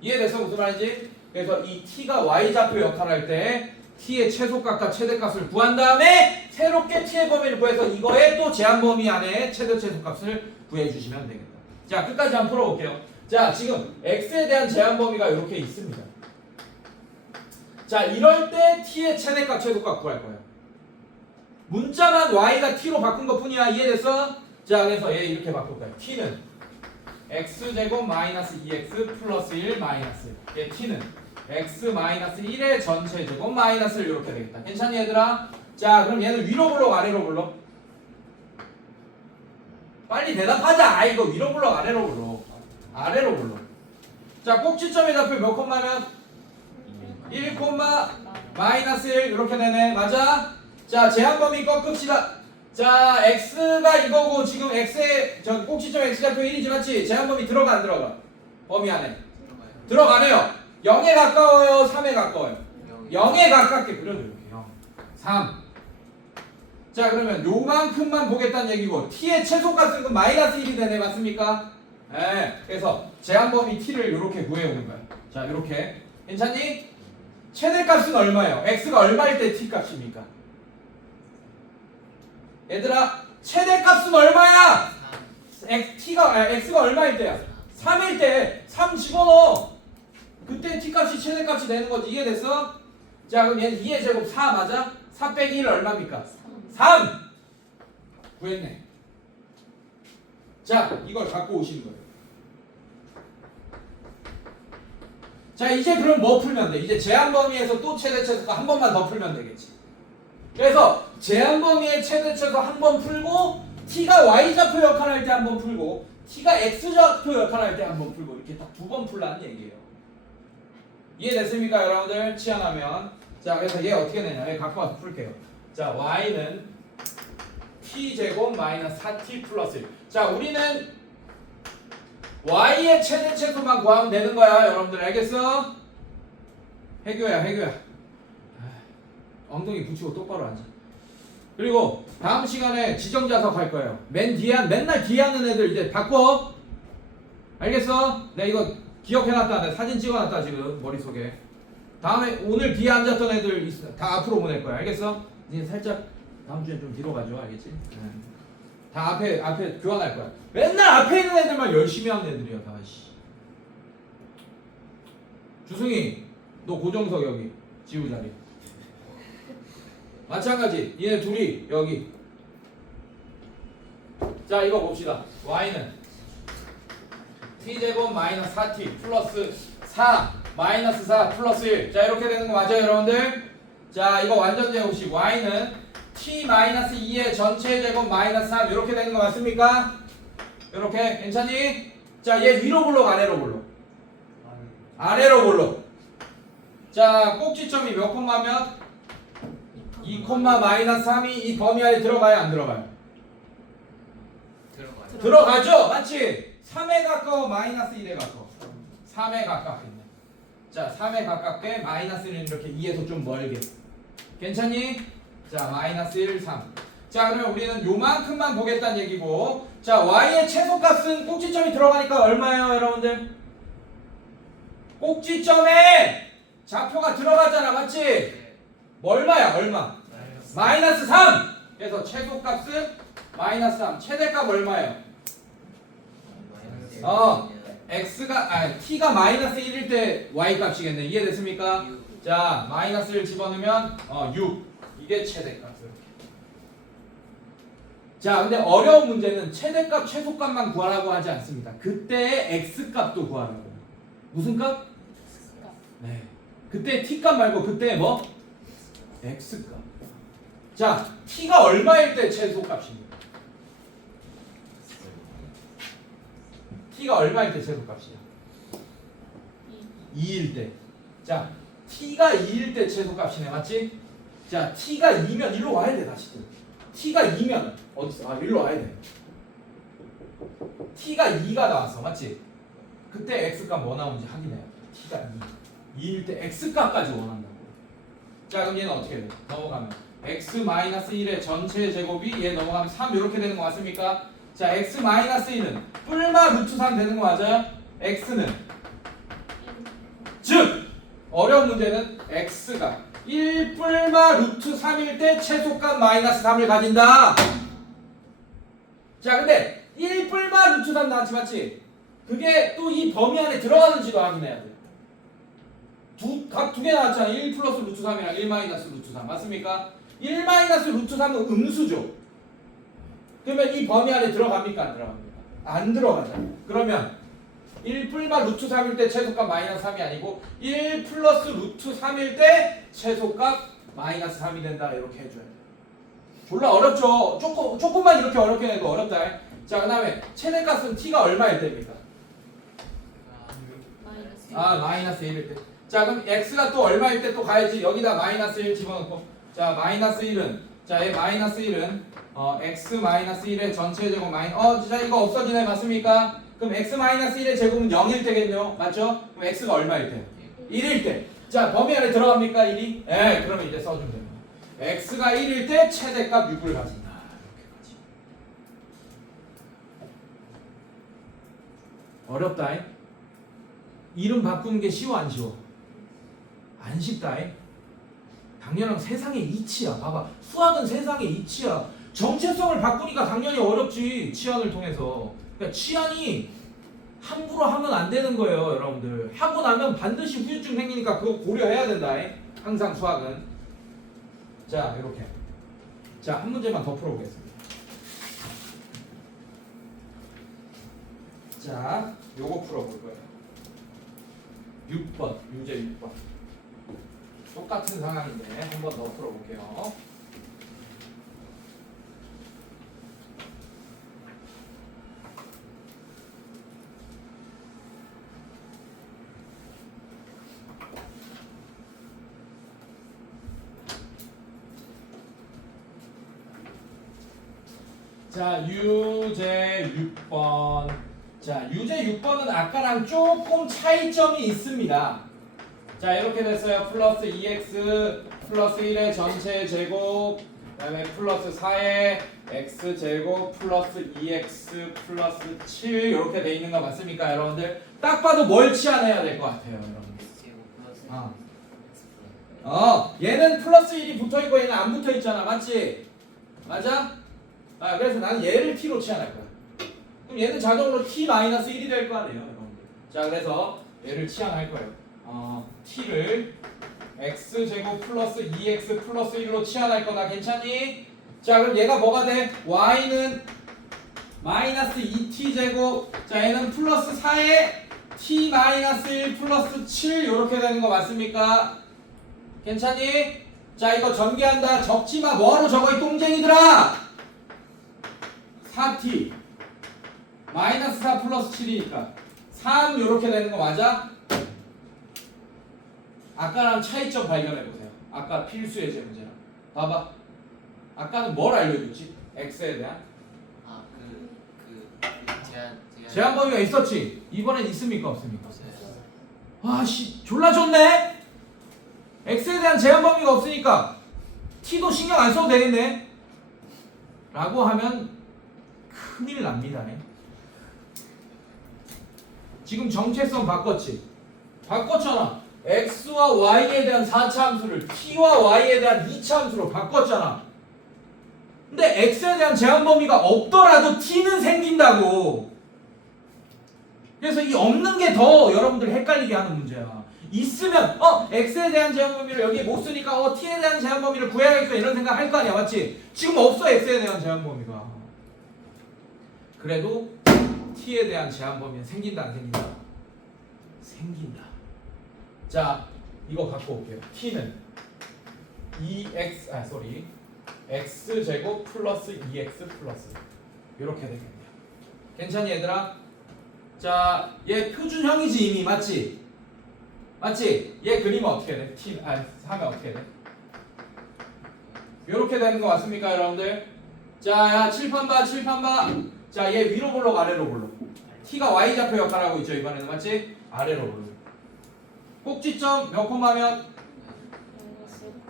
이해됐어? 무슨 말인지? 그래서 이 t가 y좌표 역할을 할 때 t의 최소값과 최대값을 구한 다음에 새롭게 t의 범위를 구해서 이거에 또 제한 범위 안에 최대 최소값을 구해주시면 되겠다. 자, 끝까지 한번 풀어볼게요. 자, 지금 x에 대한 제한 범위가 이렇게 있습니다. 자, 이럴 때 t의 최대값 최소값 구할 거예요. 문자만 y가 t로 바꾼 것 뿐이야. 이해됐어? 자, 그래서 얘 이렇게 바꿀 거예요. t는 x제곱 마이너스 2x 플러스 1 마이너스 얘 t는 x 마이너스 1의 전체 제곱 마이너스 1 이렇게 되겠다. 괜찮니 얘들아? 자, 그럼 얘는 위로 불러 아래로 불러? 빨리 대답하자. 아, 이거 위로 불러 아래로 불러? 아래로 불러. 자, 꼭지점의 좌표 몇 콤마면? 1 콤마 마이너스 1 이렇게 되네. 맞아? 자, 제한범위 꺾읍시다. 자, x가 이거고 지금 x의 저 꼭지점 x 좌표 1이지 맞지? 제한범위 들어가 안 들어가? 범위 안에 들어가네요. 0에 가까워요? 3에 가까워요? 0에 가깝게 그려도 이렇게 0 3. 자, 그러면 요만큼만 보겠다는 얘기고 t의 최소값은 그 마이너스 1이 되네. 맞습니까? 네. 그래서 제한범위 t를 이렇게 구해오는 거야. 자, 이렇게 괜찮니? 최대값은 얼마예요? x가 얼마일 때 t 값입니까? 얘들아, 최대값은 얼마야? x가 얼마일 때야? 3일 때 3 집어넣어. 그때 t값이 최대값이 되는 거지. 이해됐어? 자, 그럼 얘는 2의 제곱 4 맞아? 4 빼기 1 얼마입니까? 3! 구했네. 자, 이걸 갖고 오시는 거예요. 자, 이제 그럼 뭐 풀면 돼? 이제 제한 범위에서 또 최대 최소가 한 번만 더 풀면 되겠지. 그래서 제한 범위의 최대 최소 한 번 풀고 t가 y좌표 역할을 할 때 한 번 풀고 t가 x좌표 역할을 할 때 한 번 풀고 이렇게 딱 두 번 풀라는 얘기예요. 이해됐습니까 여러분들? 치환하면 자, 그래서 얘 어떻게 내냐? 얘 갖고 와서 풀게요. 자, y는 t제곱 마이너스 4t 플러스 1. 자, 우리는 y의 최대 최소만 구하면 되는 거야. 여러분들 알겠어? 해교야. 엉덩이 붙이고 똑바로 앉아. 그리고 다음 시간에 지정자석 할 거예요. 맨날 뒤에 하는 애들 이제 바꿔. 알겠어? 내가 이거 기억해놨다. 내가 사진 찍어놨다 지금 머릿속에. 다음에 오늘 뒤에 앉았던 애들 다 앞으로 보낼 거야. 알겠어? 이제 살짝 다음 주에 좀 뒤로 가죠. 알겠지? 다 앞에 교환할 거야. 맨날 앞에 있는 애들만 열심히 하는 애들이야 다. 주승이 너 고정석 여기 지우 자리. 마찬가지 얘네 둘이 여기. 자, 이거 봅시다. y는 t제곱 마이너스 4t 플러스 4 마이너스 4 플러스 1. 자, 이렇게 되는 거 맞아요 여러분들? 자, 이거 완전 제곱식 y는 t 마이너스 2의 전체 제곱 마이너스 3 이렇게 되는 거 맞습니까? 이렇게 괜찮니? 자, 얘 위로 불러 아래로 불러? 아래로 불러. 자, 꼭지점이 몇 콤마면? 2 콤마 마이너스 3이 이 범위 안에 들어가요 안 들어가요? 들어가죠? 맞지? 3에 가까워 마이너스 1에 가까워? 3에 가깝겠네. 자, 3에 가깝게 마이너스 1은 이렇게 2에서 좀 멀게. 괜찮니? 자, 마이너스 1, 3. 자, 그러면 우리는 요만큼만 보겠다는 얘기고, 자, y의 최소값은 꼭지점이 들어가니까 얼마예요 여러분들? 꼭지점에 좌표가 들어가잖아. 맞지? 얼마야? 얼마? 마이너스 3! 그래서 최소값은 마이너스 3. 최대값 얼마예요? t가 마이너스 1일 때 y값이겠네. 이해됐습니까? 자, 마이너스 1 집어넣으면 6. 이게 최대값. 자, 근데 어려운 문제는 최대값, 최소값만 구하라고 하지 않습니다. 그때의 x값도 구하라고. 무슨 값? 네. 그때 t값 말고 그때 뭐? x값. 자, t가 얼마일 때 최소값입니까? t가 얼마일 때 최소값이야? 2일 때. 자, t가 2일 때 최소값이네. 맞지? 자, t가 2면 일로 와야 돼. 다시 또. t가 2면 어딨어? 일로 와야 돼. t가 2가 나왔어. 맞지? 그때 x값 뭐 나오는지 확인해야 돼. t가 2일 때 x값까지 원한다고. 자, 그럼 얘는 어떻게 돼? 넘어가면 x-1의 전체 제곱이 얘 넘어가면 3 이렇게 되는 거 맞습니까? 자, x-2는 뿔마 루트 3 되는 거 맞아요? x는 즉 어려운 문제는 x가 1뿔마 루트 3일 때 최소값 마이너스 3을 가진다. 자, 근데 1뿔마 루트 3 나왔지, 맞지? 그게 또 이 범위 안에 들어가는지도 확인해야 돼. 각 두 개 나왔잖아. 1 플러스 루트 3이랑 1 마이너스 루트 3. 맞습니까? 1 마이너스 루트 3은 음수죠. 그러면 이 범위 안에 들어갑니까? 안 들어갑니까? 안 들어가잖아요. 그러면 1뿔마 루트 3일 때 최소값 마이너스 3이 아니고 1 플러스 루트 3일 때 최소값 마이너스 3이 된다. 이렇게 해줘야 돼. 졸라 어렵죠? 조금만 이렇게 어렵게 내도 어렵다. 자, 그 다음에 최대값은 t가 얼마일 때입니까? 마이너스. 마이너스 1일 때. 자, 그럼 x가 또 얼마일 때 또 가야지. 여기다 마이너스 1 집어넣고. 자, 마이너스 1은 자, 얘 마이너스 1은 x 마이너스 1의 전체 제곱 자, 이거 없어지네. 맞습니까? 그럼 x 마이너스 1의 제곱은 0일 때겠네요. 맞죠? 그럼 x가 얼마일 때? 1일 때. 자, 범위 안에 들어갑니까? 1이? 예, 그러면 이제 써주면 됩니다. x가 1일 때 최대값 6을 가진다. 이렇게까지. 어렵다. 이름 바꾸는 게 쉬워 안 쉬워? 안 쉽다. 당연한 세상의 이치야. 봐봐. 수학은 세상의 이치야. 정체성을 바꾸니까 당연히 어렵지. 치안을 통해서. 그러니까 치안이 함부로 하면 안 되는 거예요, 여러분들. 하고 나면 반드시 후유증 생기니까 그거 고려해야 된다. 항상 수학은. 자, 이렇게. 자, 한 문제만 더 풀어보겠습니다. 자, 요거 풀어볼 거예요. 6번, 문제 6번. 똑같은 상황인데 한 번 더 풀어볼게요. 자, 유제 6번. 자, 유제 6번은 아까랑 조금 차이점이 있습니다. 자, 이렇게 됐어요. 플러스 2x 플러스 1의 전체 제곱, 그다음에 플러스 4의 x 제곱 플러스 2x 플러스 7 이렇게 돼 있는 거 맞습니까, 여러분들? 딱 봐도 뭘 치환해야 될 것 같아요, 여러분들. 얘는 플러스 1이 붙어 있고 얘는 안 붙어 있잖아, 맞지? 맞아? 그래서 나는 얘를 t로 치환할 거야. 그럼 얘는 자동으로 t-1이 될 거 아니에요, 여러분들. 자, 그래서 얘를 치환할 거예요. t를 x제곱 플러스 2x 플러스 1로 치환할 거다. 괜찮니? 자, 그럼 얘가 뭐가 돼? y는 마이너스 2t제곱, 자, 얘는 플러스 4에 t 마이너스 1 플러스 7 이렇게 되는 거 맞습니까? 괜찮니? 자, 이거 전개한다. 적지마. 뭐로 적어 이 똥쟁이들아? 4t 마이너스 4 플러스 7이니까 3 이렇게 되는 거 맞아? 아까랑 차이점 발견해보세요. 아까 필수 예제 문제랑 봐봐. 아까는 뭘 알려줬지? x에 대한 제한 범위가 있었지? 이번엔 있습니까? 없습니까? 아씨 졸라 좋네? x에 대한 제한 범위가 없으니까 t도 신경 안 써도 되겠네? 라고 하면 큰일 납니다. 지금 정체성 바꿨지? 바꿨잖아. x와 y에 대한 4차 함수를 t와 y에 대한 2차 함수로 바꿨잖아. 근데 x에 대한 제한 범위가 없더라도 t는 생긴다고. 그래서 이 없는 게 더 여러분들 헷갈리게 하는 문제야. 있으면 x에 대한 제한 범위를 여기에 못 쓰니까 t에 대한 제한 범위를 구해야겠다 이런 생각 할 거 아니야, 맞지? 지금 없어, x에 대한 제한 범위가. 그래도 t에 대한 제한 범위는 생긴다 안 생긴다? 생긴다. 자, 이거 갖고 올게요. t는 x제곱 플러스 2x 플러스 이렇게 되겠네요. 괜찮니 얘들아? 자, 얘 표준형이지 이미, 맞지? 맞지? 얘 그리면 어떻게 돼? 하면 어떻게 돼? 이렇게 되는 거 맞습니까, 여러분들? 자, 야, 칠판 봐. 자, 얘 위로 볼록 아래로 볼록. t가 y좌표 역할을 하고 있죠, 이번에는. 맞지? 아래로 볼록. 꼭지점 몇 콤마면?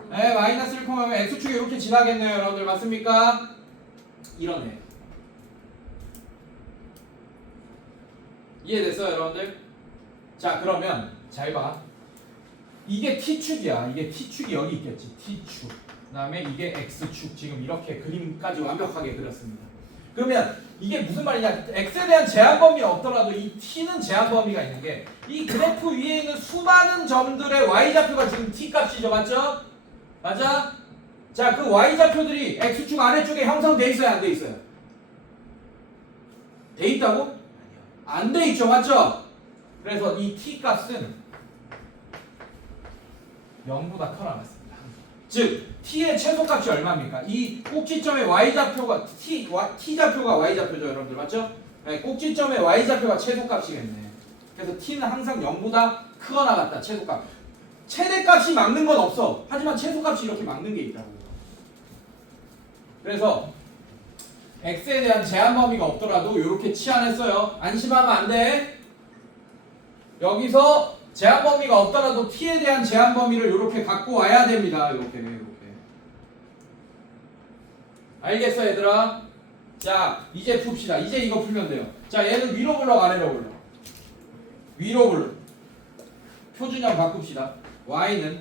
네, 마이너스 1콤마면 x축이 이렇게 지나겠네요, 여러분들. 맞습니까? 이러네. 이해됐어요, 여러분들? 자, 그러면 잘 봐. 이게 t축이야. 이게 t축이 여기 있겠지. t축. 그 다음에 이게 x축. 지금 이렇게 그림까지 완벽하게 그렸습니다. 그러면 이게 무슨 말이냐? x에 대한 제한 범위 없더라도 이 t는 제한 범위가 있는 게 이 그래프 위에 있는 수많은 점들의 y좌표가 지금 t 값이죠. 맞죠? 맞아? 자, 그 y좌표들이 x축 아래쪽에 형성돼 있어요? 안 돼 있어요? 돼 있다고? 안 돼 있죠. 맞죠? 그래서 이 t 값은 0보다 커 나갔습니다. 즉 t의 최소값이 얼마입니까? 이 꼭지점의 y좌표가 t좌표가 y좌표죠. 여러분들 맞죠? 네, 꼭지점의 y좌표가 최소값이겠네. 그래서 t는 항상 0보다 크거나 같다. 최소값. 최대값이 막는 건 없어. 하지만 최소값이 이렇게 막는 게 있다고. 그래서 x에 대한 제한 범위가 없더라도 이렇게 치환했어요. 안심하면 안 돼. 여기서 제한 범위가 없더라도 t에 대한 제한 범위를 이렇게 갖고 와야 됩니다. 이렇게. 알겠어 얘들아? 자, 이제 풉시다. 이제 이거 풀면 돼요. 자, 얘는 위로 블럭 아래로 블럭. 위로 블럭. 표준형 바꿉시다. y는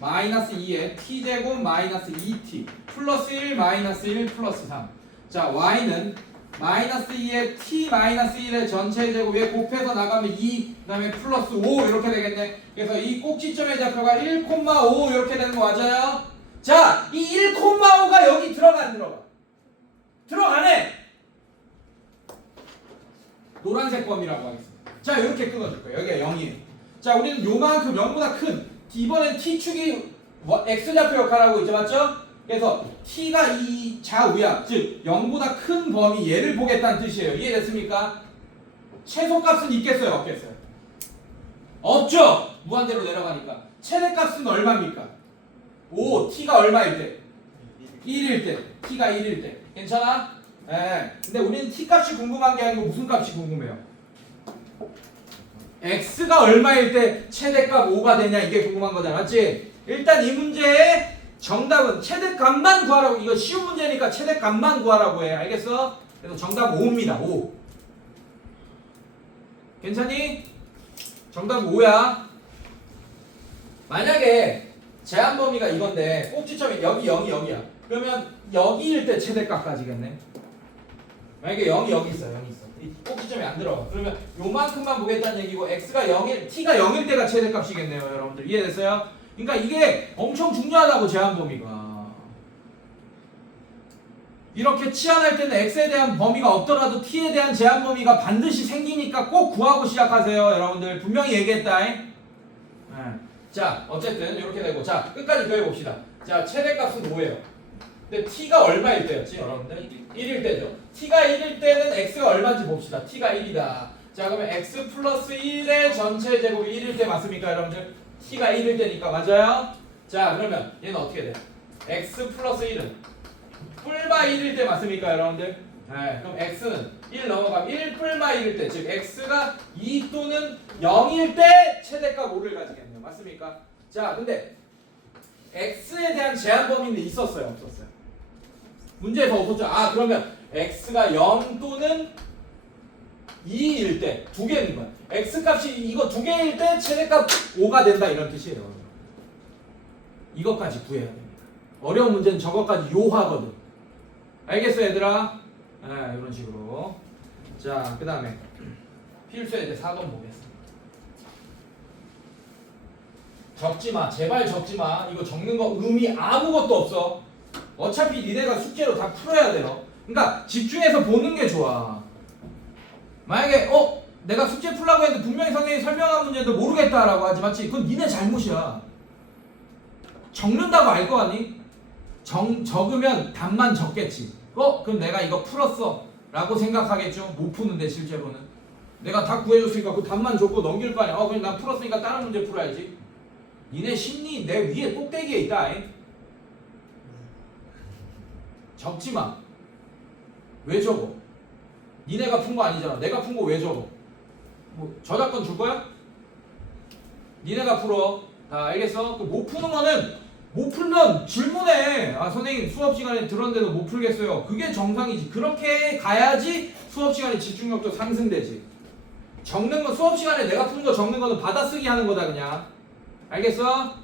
마이너스 2에 t제곱 마이너스 2t 플러스 1 마이너스 1 플러스 3. 자, y는 마이너스 2에 t 마이너스 1의 전체 제곱에 곱해서 나가면 2, 그 다음에 플러스 5 이렇게 되겠네. 그래서 이 꼭지점의 좌표가 1,5 이렇게 되는 거 맞아요? 자, 이 1,5가 여기 들어가 안 들어가? 들어가네! 노란색 범위라고 하겠습니다. 자, 이렇게 끊어줄 거예요. 여기가 0이에요. 자, 우리는 요만큼 0보다 큰 이번엔 t축이 x좌표 역할을 하고 있죠. 맞죠? 그래서 t가 이 좌우야. 즉 0보다 큰 범위 얘를 보겠다는 뜻이에요. 이해됐습니까? 최소값은 있겠어요? 없겠어요? 없죠? 무한대로 내려가니까. 최대값은 얼마입니까? 5. t가 얼마일 때? 1일 때. t가 1일 때. 괜찮아? 예. 근데 우리는 t값이 궁금한 게 아니고 무슨 값이 궁금해요? x가 얼마일 때 최대값 5가 되냐 이게 궁금한 거잖아. 맞지? 일단 이 문제의 정답은 최대값만 구하라고. 이거 쉬운 문제니까 최대값만 구하라고 해. 알겠어? 그래서 정답 5입니다. 5. 괜찮니? 정답 5야. 만약에 제한 범위가 이건데 꼭지점이 여기 0이 여기야. 그러면 여기일 때 최대값까지겠네. 만약에 0이 여기 있어. 0이 있어. 이 꼭지점이 안 들어가. 그러면 요만큼만 보겠다는 얘기고 x가 0일, t가 0일 때가 최대값이겠네요. 여러분들 이해됐어요? 그러니까 이게 엄청 중요하다고 제한 범위가. 이렇게 치환할 때는 x에 대한 범위가 없더라도 t에 대한 제한 범위가 반드시 생기니까 꼭 구하고 시작하세요. 여러분들 분명히 얘기했다. 네. 자, 어쨌든 이렇게 되고 자, 끝까지 그려봅시다. 자, 최대값은 5예요. 근데 t가 얼마일 때였지? 여러분들 1일 때죠. t가 1일 때는 x가 얼마인지 봅시다. t가 1이다. 자, 그러면 x 플러스 1의 전체 제곱이 1일 때 맞습니까? 여러분들 t가 1일 때니까 맞아요? 자, 그러면 얘는 어떻게 돼? x 플러스 1은 뿔마 1일 때 맞습니까? 여러분들? 네, 그럼 x는 1 넘어가면 1 뿔마 1일 때, 즉 x가 2 또는 0일 때 최대값 5를 가지겠네요. 맞습니까? 자, 근데 x에 대한 제한 범위는 있었어요? 없었어요? 문제에서 없었죠? 아, 그러면 x가 0 또는 2일 때 두 개는 거야. x 값이 이거 두 개일 때 최대값 5가 된다 이런 뜻이에요. 이것까지 구해야 됩니다. 어려운 문제는 저것까지 요하거든. 알겠어 얘들아? 네, 이런 식으로. 자, 그 다음에 필수에 이제 4번 보겠습니다. 적지마, 제발 적지마. 이거 적는 거 의미 아무것도 없어. 어차피 니네가 숙제로 다 풀어야 돼요. 그러니까 집중해서 보는 게 좋아. 만약에 내가 숙제 풀라고 했는데 분명히 선생님이 설명한 문제도 모르겠다라고 하지. 맞지? 그건 니네 잘못이야. 적는다고 알 거 아니? 적으면 답만 적겠지. 그럼 내가 이거 풀었어 라고 생각하겠죠. 못 푸는데 실제로는 내가 다 구해줬으니까 그 답만 줬고 넘길 거 아니야. 그냥 난 풀었으니까 다른 문제 풀어야지. 니네 심리 내 위에 꼭대기에 있다. 적지마. 왜 적어? 니네가 푼 거 아니잖아. 내가 푼 거 왜 적어? 뭐 저작권 줄 거야? 니네가 풀어. 다 알겠어? 못 푸는 거는 못 풀면 질문해. 아, 선생님 수업 시간에 들었는데도 못 풀겠어요. 그게 정상이지. 그렇게 가야지 수업 시간에 집중력도 상승되지. 적는 거 수업 시간에 내가 푸는 거 적는 거는 받아쓰기 하는 거다 그냥. 알겠어?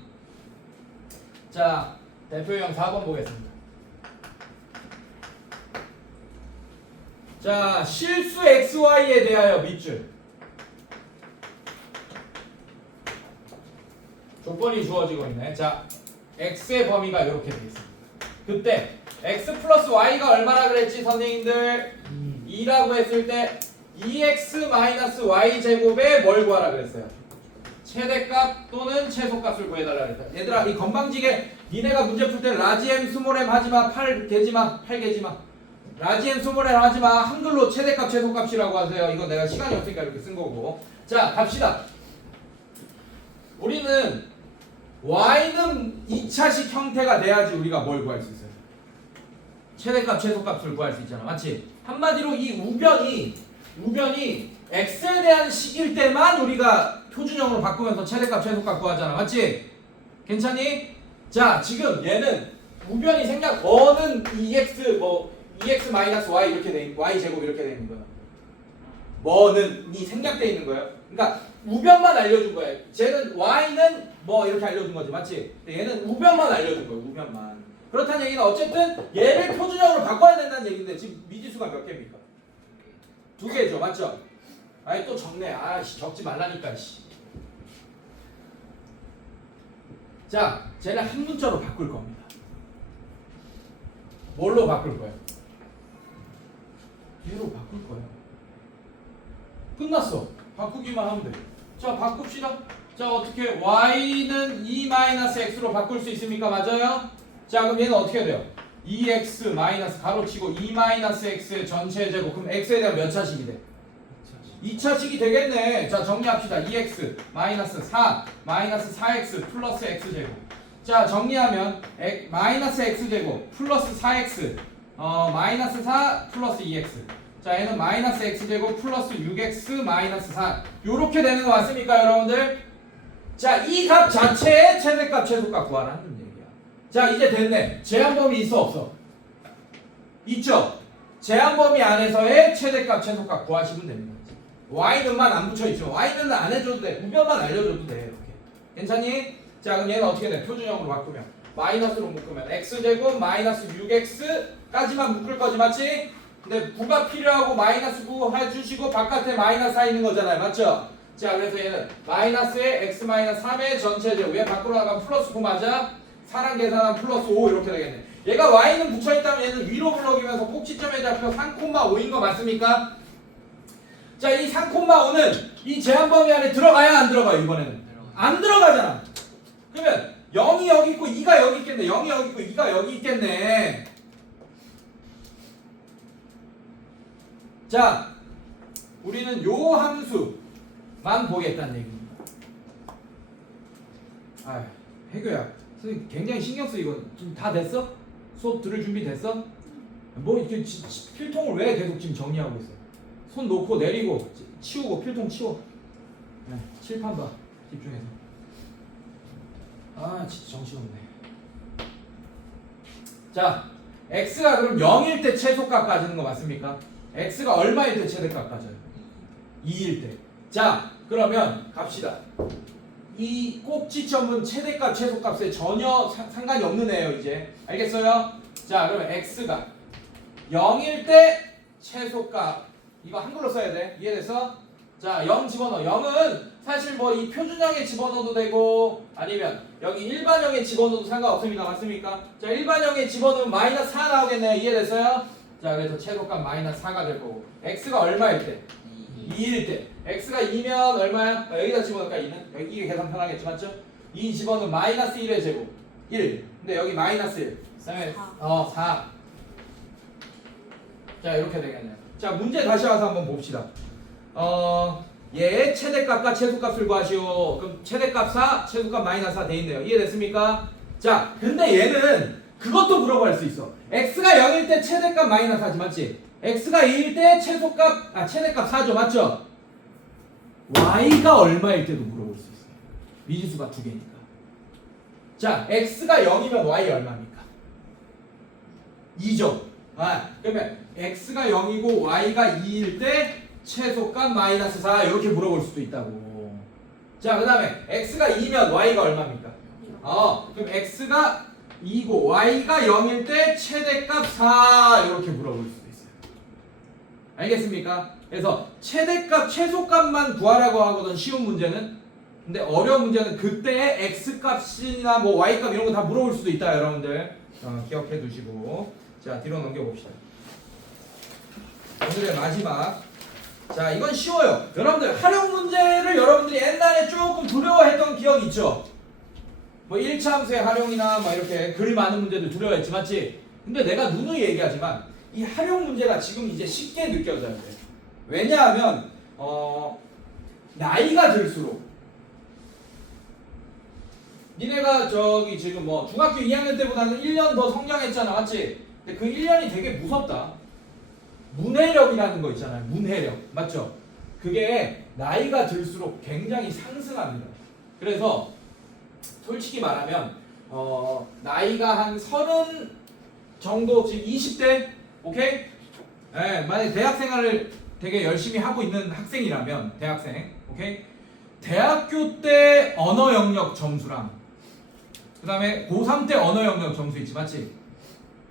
자, 대표형 4번 보겠습니다. 자, 실수 xy에 대하여 밑줄. 조건이 주어지고 있네. 자, x의 범위가 이렇게 돼 있습니다. 그때 x 플러스 y가 얼마나 그랬지 선생님들? 2라고 했을 때 2x 마이너스 y 제곱에 뭘 구하라 그랬어요? 최대값 또는 최소값을 구해달라 그랬다. 얘들아 이 건방지게 니네가 문제 풀 때 라지 M 스몰 M 하지마, 8 개지마, 8 개지마. 라지 M 스몰 M 하지마. 한글로 최대값 최소값이라고 하세요. 이건 내가 시간이 없으니까 이렇게 쓴 거고. 자 갑시다. 우리는 y는 2차식 형태가 돼야지 우리가 뭘 구할 수 있어요? 최대값 최소값을 구할 수 있잖아. 맞지? 한마디로 이 우변이 x에 대한 식일 때만 우리가 표준형으로 바꾸면서 최대값 최소값 구하잖아. 맞지? 괜찮니? 자 지금 얘는 우변이 생략 어는 2x 뭐 2x 마이너스 y 이렇게 돼 있고 y 제곱 이렇게 돼 있는 거야. 뭐는 이 생략돼 있는 거예요. 그러니까 우변만 알려준 거예요. 쟤는 y는 뭐 이렇게 알려준 거지. 맞지? 얘는 우변만 알려준 거예요. 우변만. 그렇다는 얘기는 어쨌든 얘를 표준형으로 바꿔야 된다는 얘기인데 지금 미지수가 몇 개입니까? 2개죠. 맞죠? 아이 또 적네. 아씨 적지 말라니까 씨. 자, 쟤를 한 문자로 바꿀 겁니다. 뭘로 바꿀 거예요? 얘로 바꿀 거예요. 끝났어. 바꾸기만 하면 돼. 자, 바꿉시다. 자, 어떻게 y는 2-x로 바꿀 수 있습니까? 맞아요? 자, 그럼 얘는 어떻게 돼요? 2x 마이너스 가로치고 2-x의 전체 제곱. 그럼 x에 대한 몇 차식이 돼? 2차식이 되겠네. 자, 정리합시다. 2x 마이너스 4 마이너스 4x 플러스 x제곱. 자, 정리하면 마이너스 x제곱 플러스 4x 마이너스 4 플러스 2x. 자, 얘는 마이너스 x제곱 플러스 6x 마이너스 4 요렇게 되는 거 맞습니까 여러분들? 자, 이 값 자체의 최대값 최소값 구하라는 얘기야. 자, 이제 됐네. 제한범위 있어 없어? 있죠? 제한범위 안에서의 최대값 최소값 구하시면 됩니다. y는만 안 붙여있죠. y는 안 해줘도 돼. 우변만 알려줘도 돼. 이렇게. 괜찮니? 자, 그럼 얘는 어떻게 돼? 표준형으로 바꾸면 마이너스로 묶으면 x제곱 마이너스 6x까지만 묶을 거지. 맞지? 근데 9가 필요하고 마이너스 9 해주시고 바깥에 마이너스 4 있는 거잖아요. 맞죠? 자, 그래서 얘는 마이너스에 x 마이너스 3의 전체제곱. 얘 밖으로 나가면 플러스 9 맞아? 4랑 계산하면 플러스 5 이렇게 되겠네. 얘가 y는 붙여있다면 얘는 위로 불러기면서 꼭지점에 잡혀 3,5인 거 맞습니까? 자, 이 3,5는 이 제한범위 안에 들어가야 안 들어가요? 이번에는 안 들어가잖아. 그러면 0이 여기 있고 2가 여기 있겠네. 0이 여기 있고 2가 여기 있겠네. 자, 우리는 요 함수만 보겠다는 얘기입니다. 아, 해교야. 선생님 굉장히 신경 쓰이고 지금 다 됐어? 수업 들을 준비 됐어? 뭐 이렇게 필통을 왜 계속 지금 정리하고 있어? 손 놓고 내리고 치우고 필통 치워. 네, 칠판 봐. 집중해서. 아 진짜 정신없네. 자, x가 그럼 0일 때 최소값 가지는 거 맞습니까? x가 얼마일 때 최대값 가져요? 2일 때. 자, 그러면 갑시다. 이 꼭지점은 최대값 최소값에 전혀 상관이 없는 애예요. 이제 알겠어요? 자, 그러면 x가 0일 때 최소값 이거 한글로 써야 돼. 이해됐어? 자, 0 집어넣어. 0은 사실 뭐 이 표준형에 집어넣어도 되고 아니면 여기 일반형에 집어넣어도 상관없습니다. 맞습니까? 자, 일반형에 집어넣으면 마이너스 4 나오겠네요. 이해됐어요? 자, 그래서 최소값 마이너스 4가 될 거고 x가 얼마일 때? 2일 때. x가 2면 얼마야? 여기다 집어넣을까? 2는? 여기 이게 계산 편하겠지. 맞죠? 2 집어넣으면 마이너스 1의 제곱 1. 근데 여기 마이너스 1 그다음에 4. 자, 이렇게 되겠네요. 자, 문제 다시 와서 한번 봅시다. 얘 최대값과 최소값을 구하시오. 그럼 최대값 4, 최소값 마이너스 4 돼 있네요. 이해됐습니까? 자, 근데 얘는 그것도 물어볼 수 있어. x가 0일 때 최대값 마이너스 4지 맞지? x가 2일 때 최대값 4죠. 맞죠? y가 얼마일 때도 물어볼 수 있어요. 미지수가 2개니까. 자, x가 0이면 y 얼마입니까? 2죠. 아, 그러면 x가 0이고 y가 2일 때 최소값 마이너스 4 이렇게 물어볼 수도 있다고. 자, 그 다음에 x가 2면 y가 얼마입니까? 그럼 x가 2고 y가 0일 때 최대값 4 이렇게 물어볼 수도 있어요. 알겠습니까? 그래서 최대값, 최소값만 구하라고 하거든 쉬운 문제는. 근데 어려운 문제는 그때의 x값이나 뭐 y값 이런 거 다 물어볼 수도 있다 여러분들. 기억해 두시고. 자, 뒤로 넘겨봅시다. 오늘의 마지막. 자, 이건 쉬워요. 여러분들 활용 문제를 여러분들이 옛날에 조금 두려워했던 기억 있죠? 뭐 1차 함수의 활용이나 뭐 이렇게 글 많은 문제들 두려워했지, 맞지? 근데 내가 누누이 얘기하지만 이 활용 문제가 지금 이제 쉽게 느껴져야 돼. 왜냐하면 나이가 들수록 니네가 저기 지금 뭐 중학교 2학년 때보다는 1년 더 성장했잖아, 맞지? 근데 그 1년이 되게 무섭다. 문해력이라는 거 있잖아요. 문해력. 맞죠? 그게 나이가 들수록 굉장히 상승합니다. 그래서 솔직히 말하면 나이가 한 30 정도 지금 20대 오케이? 네, 만약에 대학 생활을 되게 열심히 하고 있는 학생이라면 대학생 오케이? 대학교 때 언어 영역 점수랑 그 다음에 고3 때 언어 영역 점수 있지 맞지?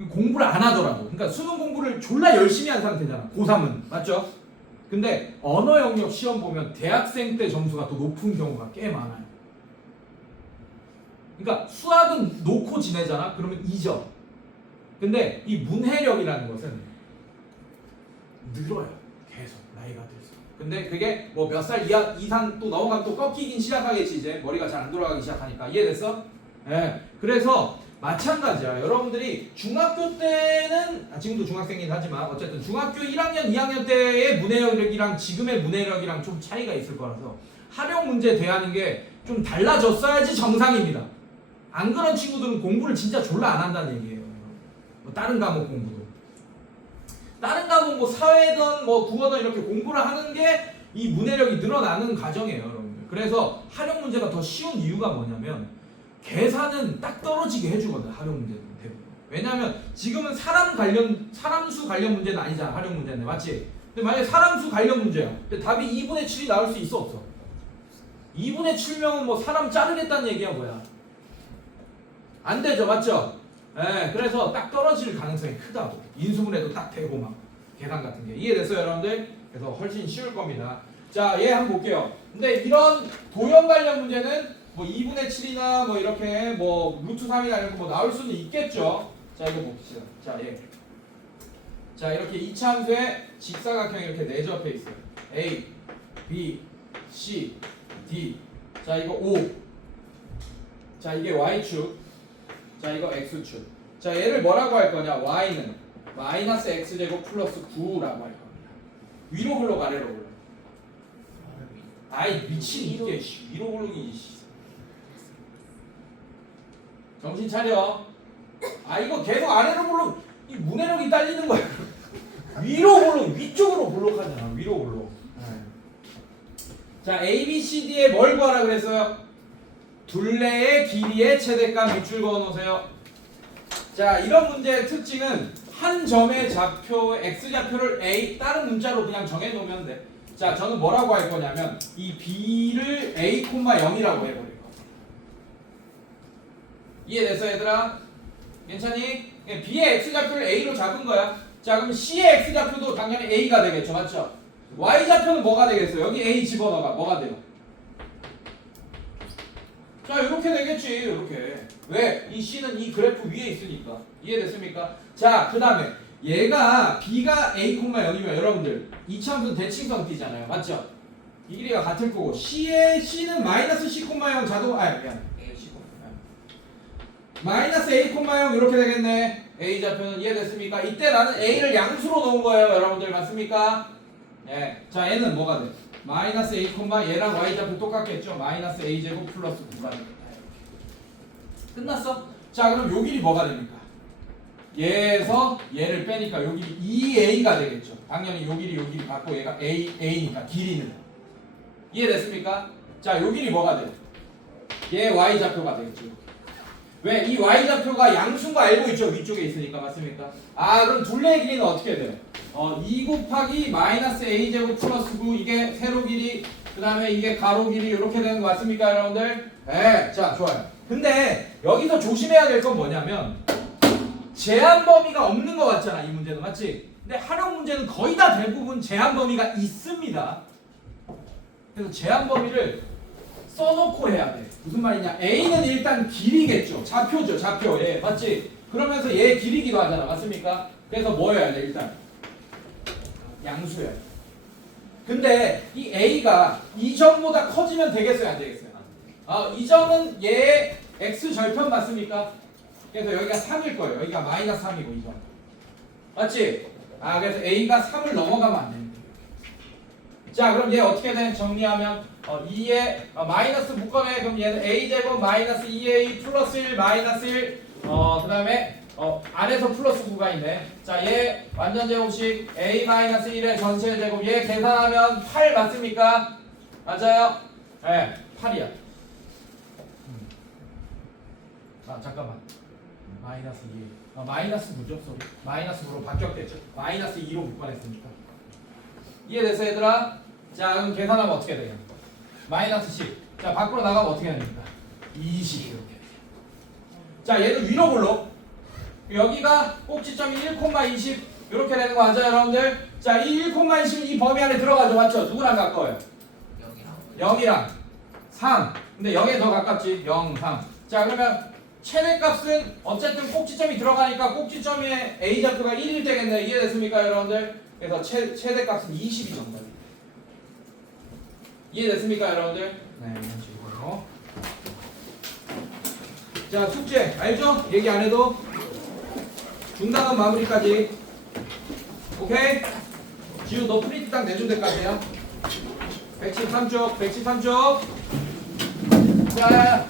공부를 안 하더라도 그러니까 수능 공부를 졸라 열심히 한 상태잖아 고3은 맞죠? 근데 언어 영역 시험 보면 대학생 때 점수가 더 높은 경우가 꽤 많아요. 그러니까 수학은 놓고 지내잖아? 그러면 잊어. 근데 이 문해력이라는 것은 늘어요. 계속 나이가 들수록. 근데 그게 뭐 몇 살 이상 또 넘어가면 또 꺾이긴 시작하겠지 이제 머리가 잘 안 돌아가기 시작하니까. 이해됐어? 네. 그래서 마찬가지야. 여러분들이 중학교 때는 지금도 중학생이긴 하지만 어쨌든 중학교 1학년, 2학년 때의 문해력이랑 지금의 문해력이랑 좀 차이가 있을 거라서 활용 문제 대하는 게 좀 달라졌어야지 정상입니다. 안 그런 친구들은 공부를 진짜 졸라 안 한다는 얘기예요. 뭐 다른 과목 공부도. 다른 과목 뭐 사회든 뭐 국어든 이렇게 공부를 하는 게 이 문해력이 늘어나는 과정이에요, 여러분들. 그래서 활용 문제가 더 쉬운 이유가 뭐냐면 계산은 딱 떨어지게 해주거든, 활용 문제는 대부분. 왜냐면 지금은 사람수 관련 문제는 아니잖아, 활용 문제는. 맞지? 근데 만약에 사람수 관련 문제야. 근데 답이 2분의 7이 나올 수 있어, 없어? 2분의 7명은 뭐 사람 자르겠다는 얘기야, 뭐야? 안 되죠, 맞죠? 예, 그래서 딱 떨어질 가능성이 크다고. 인수분해도 딱 되고 막 계산 같은 게. 이해됐어요, 여러분들? 그래서 훨씬 쉬울 겁니다. 자, 얘 한번 볼게요. 근데 이런 도형 관련 문제는 뭐 2분의 7이나 뭐 이렇게 뭐 루트 3이나 이런 거 뭐 나올 수는 있겠죠. 자, 이거 봅시다. 자, 얘. 자, 이렇게 이차함수에 직사각형이 이렇게 내접해 있어요. A, B, C, D. 자, 이거 O. 자, 이게 Y축. 자, 이거 X축. 자, 얘를 뭐라고 할 거냐? Y는 마이너스 X제곱 플러스 9라고 할 겁니다. 위로 블록 아래로 블록. 아이 미친 이게 위로 블록이. 정신 차려. 아 이거 계속 아래로 블록. 이 문해력이 딸리는 거야. 위로 블록, 위쪽으로 블록하잖아. 위로 블록. 자, A, B, C, D에 뭘 구하라 그랬어요? 둘레의 길이의 최대값 밑줄 그어놓으세요. 자, 이런 문제의 특징은 한 점의 좌표, X좌표를 A, 다른 문자로 그냥 정해놓으면 돼. 자, 저는 뭐라고 할 거냐면 이 B를 A, 0이라고 해버릴 거야. 이해됐어, 얘들아? 괜찮니? B의 X좌표를 A로 잡은 거야. 자, 그럼 C의 X좌표도 당연히 A가 되겠죠, 맞죠? Y좌표는 뭐가 되겠어? 여기 A 집어넣어봐. 뭐가 돼요? 자, 이렇게 되겠지, 이렇게. 왜? 이 C는 이 그래프 위에 있으니까. 이해됐습니까? 자, 그 다음에 얘가 B가 A, 0이면 여러분들 이차함수는 대칭성 T잖아요, 맞죠? 이 길이가 같을 거고 C는 마이너스 C, 0 자동 미안. 마이너스 A, 0 이렇게 되겠네. A 좌표는 이해됐습니까? 이때 나는 A를 양수로 놓은 거예요, 여러분들 맞습니까? 예. 자, 얘는 뭐가 돼? 마이너스 A, 얘랑 Y 좌표 똑같겠죠? 마이너스 A 제곱 플러스 9가 됩니다. 끝났어? 자, 그럼 요 길이 뭐가 됩니까? 얘에서 얘를 빼니까 요 길이 2A가 되겠죠. 당연히 요 길이 받고 얘가 A니까 길이는. 이해됐습니까? 자, 요 길이 뭐가 돼요? 얘 Y 좌표가 되겠죠. 왜? 이 Y 좌표가 양수인 거 알고 있죠? 위쪽에 있으니까 맞습니까? 아, 그럼 둘레의 길이는 어떻게 돼요? 2 곱하기 마이너스 A 제곱 플러스 9 이게 세로 길이 그 다음에 이게 가로 길이 이렇게 되는 거 맞습니까 여러분들? 네, 자 좋아요. 근데 여기서 조심해야 될 건 뭐냐면 제한 범위가 없는 거 같잖아 이 문제는 맞지? 근데 활용 문제는 거의 다 대부분 제한 범위가 있습니다. 그래서 제한 범위를 써놓고 해야 돼. 무슨 말이냐? A는 일단 길이겠죠. 좌표죠, 좌표. 예, 맞지? 그러면서 얘 길이기도 하잖아, 맞습니까? 그래서 뭐 해야 돼 일단? 양수야. 근데 이 A가 이 점보다 커지면 되겠어요, 안 되겠어요? 이 점은 얘의 x 절편 맞습니까? 그래서 여기가 3일 거예요. 여기가 마이너스 3이고 이 점. 맞지? 그래서 A가 3을 넘어가면 안 됩니다. 자, 그럼 얘 어떻게 돼? 정리하면 2에 마이너스 묶어내. 그럼 얘는 a제곱 마이너스 2a 플러스 1 마이너스 1 그 다음에 안에서 플러스 9가 있네. 자, 얘 완전 제곱식 a 마이너스 1의 전체 제곱 얘 계산하면 8 맞습니까? 맞아요? 네, 8이야. 잠깐만. 마이너스 2. 마이너스 9죠? 소리. 마이너스 9로 바뀌었겠죠? 마이너스 2로 묶어냈으니까. 이해됐어 얘들아? 자, 그럼 계산하면 어떻게 돼요? 마이너스 10. 자, 밖으로 나가면 어떻게 됩니까? 20 이렇게 돼요. 자, 얘는 위로 볼로. 여기가 꼭지점이 1,20 이렇게 되는 거 맞아요, 여러분들? 자, 이 1,20이 이 범위 안에 들어가죠, 맞죠? 누구랑 가까워요? 0이랑 3. 근데 0에 더 가깝지? 0, 3. 자, 그러면 최대값은 어쨌든 꼭지점이 들어가니까 꼭지점의 A좌표가 1일 때겠네. 이해됐습니까, 여러분들? 그래서 최대값은 20이 정도. 이해됐습니까, 여러분들? 네, 이런 식으로. 자, 숙제 알죠? 얘기 안 해도 중단은 마무리까지. 오케이? 지우 너 프린트 딱 내준 데까지야. 113쪽, 113쪽. 자,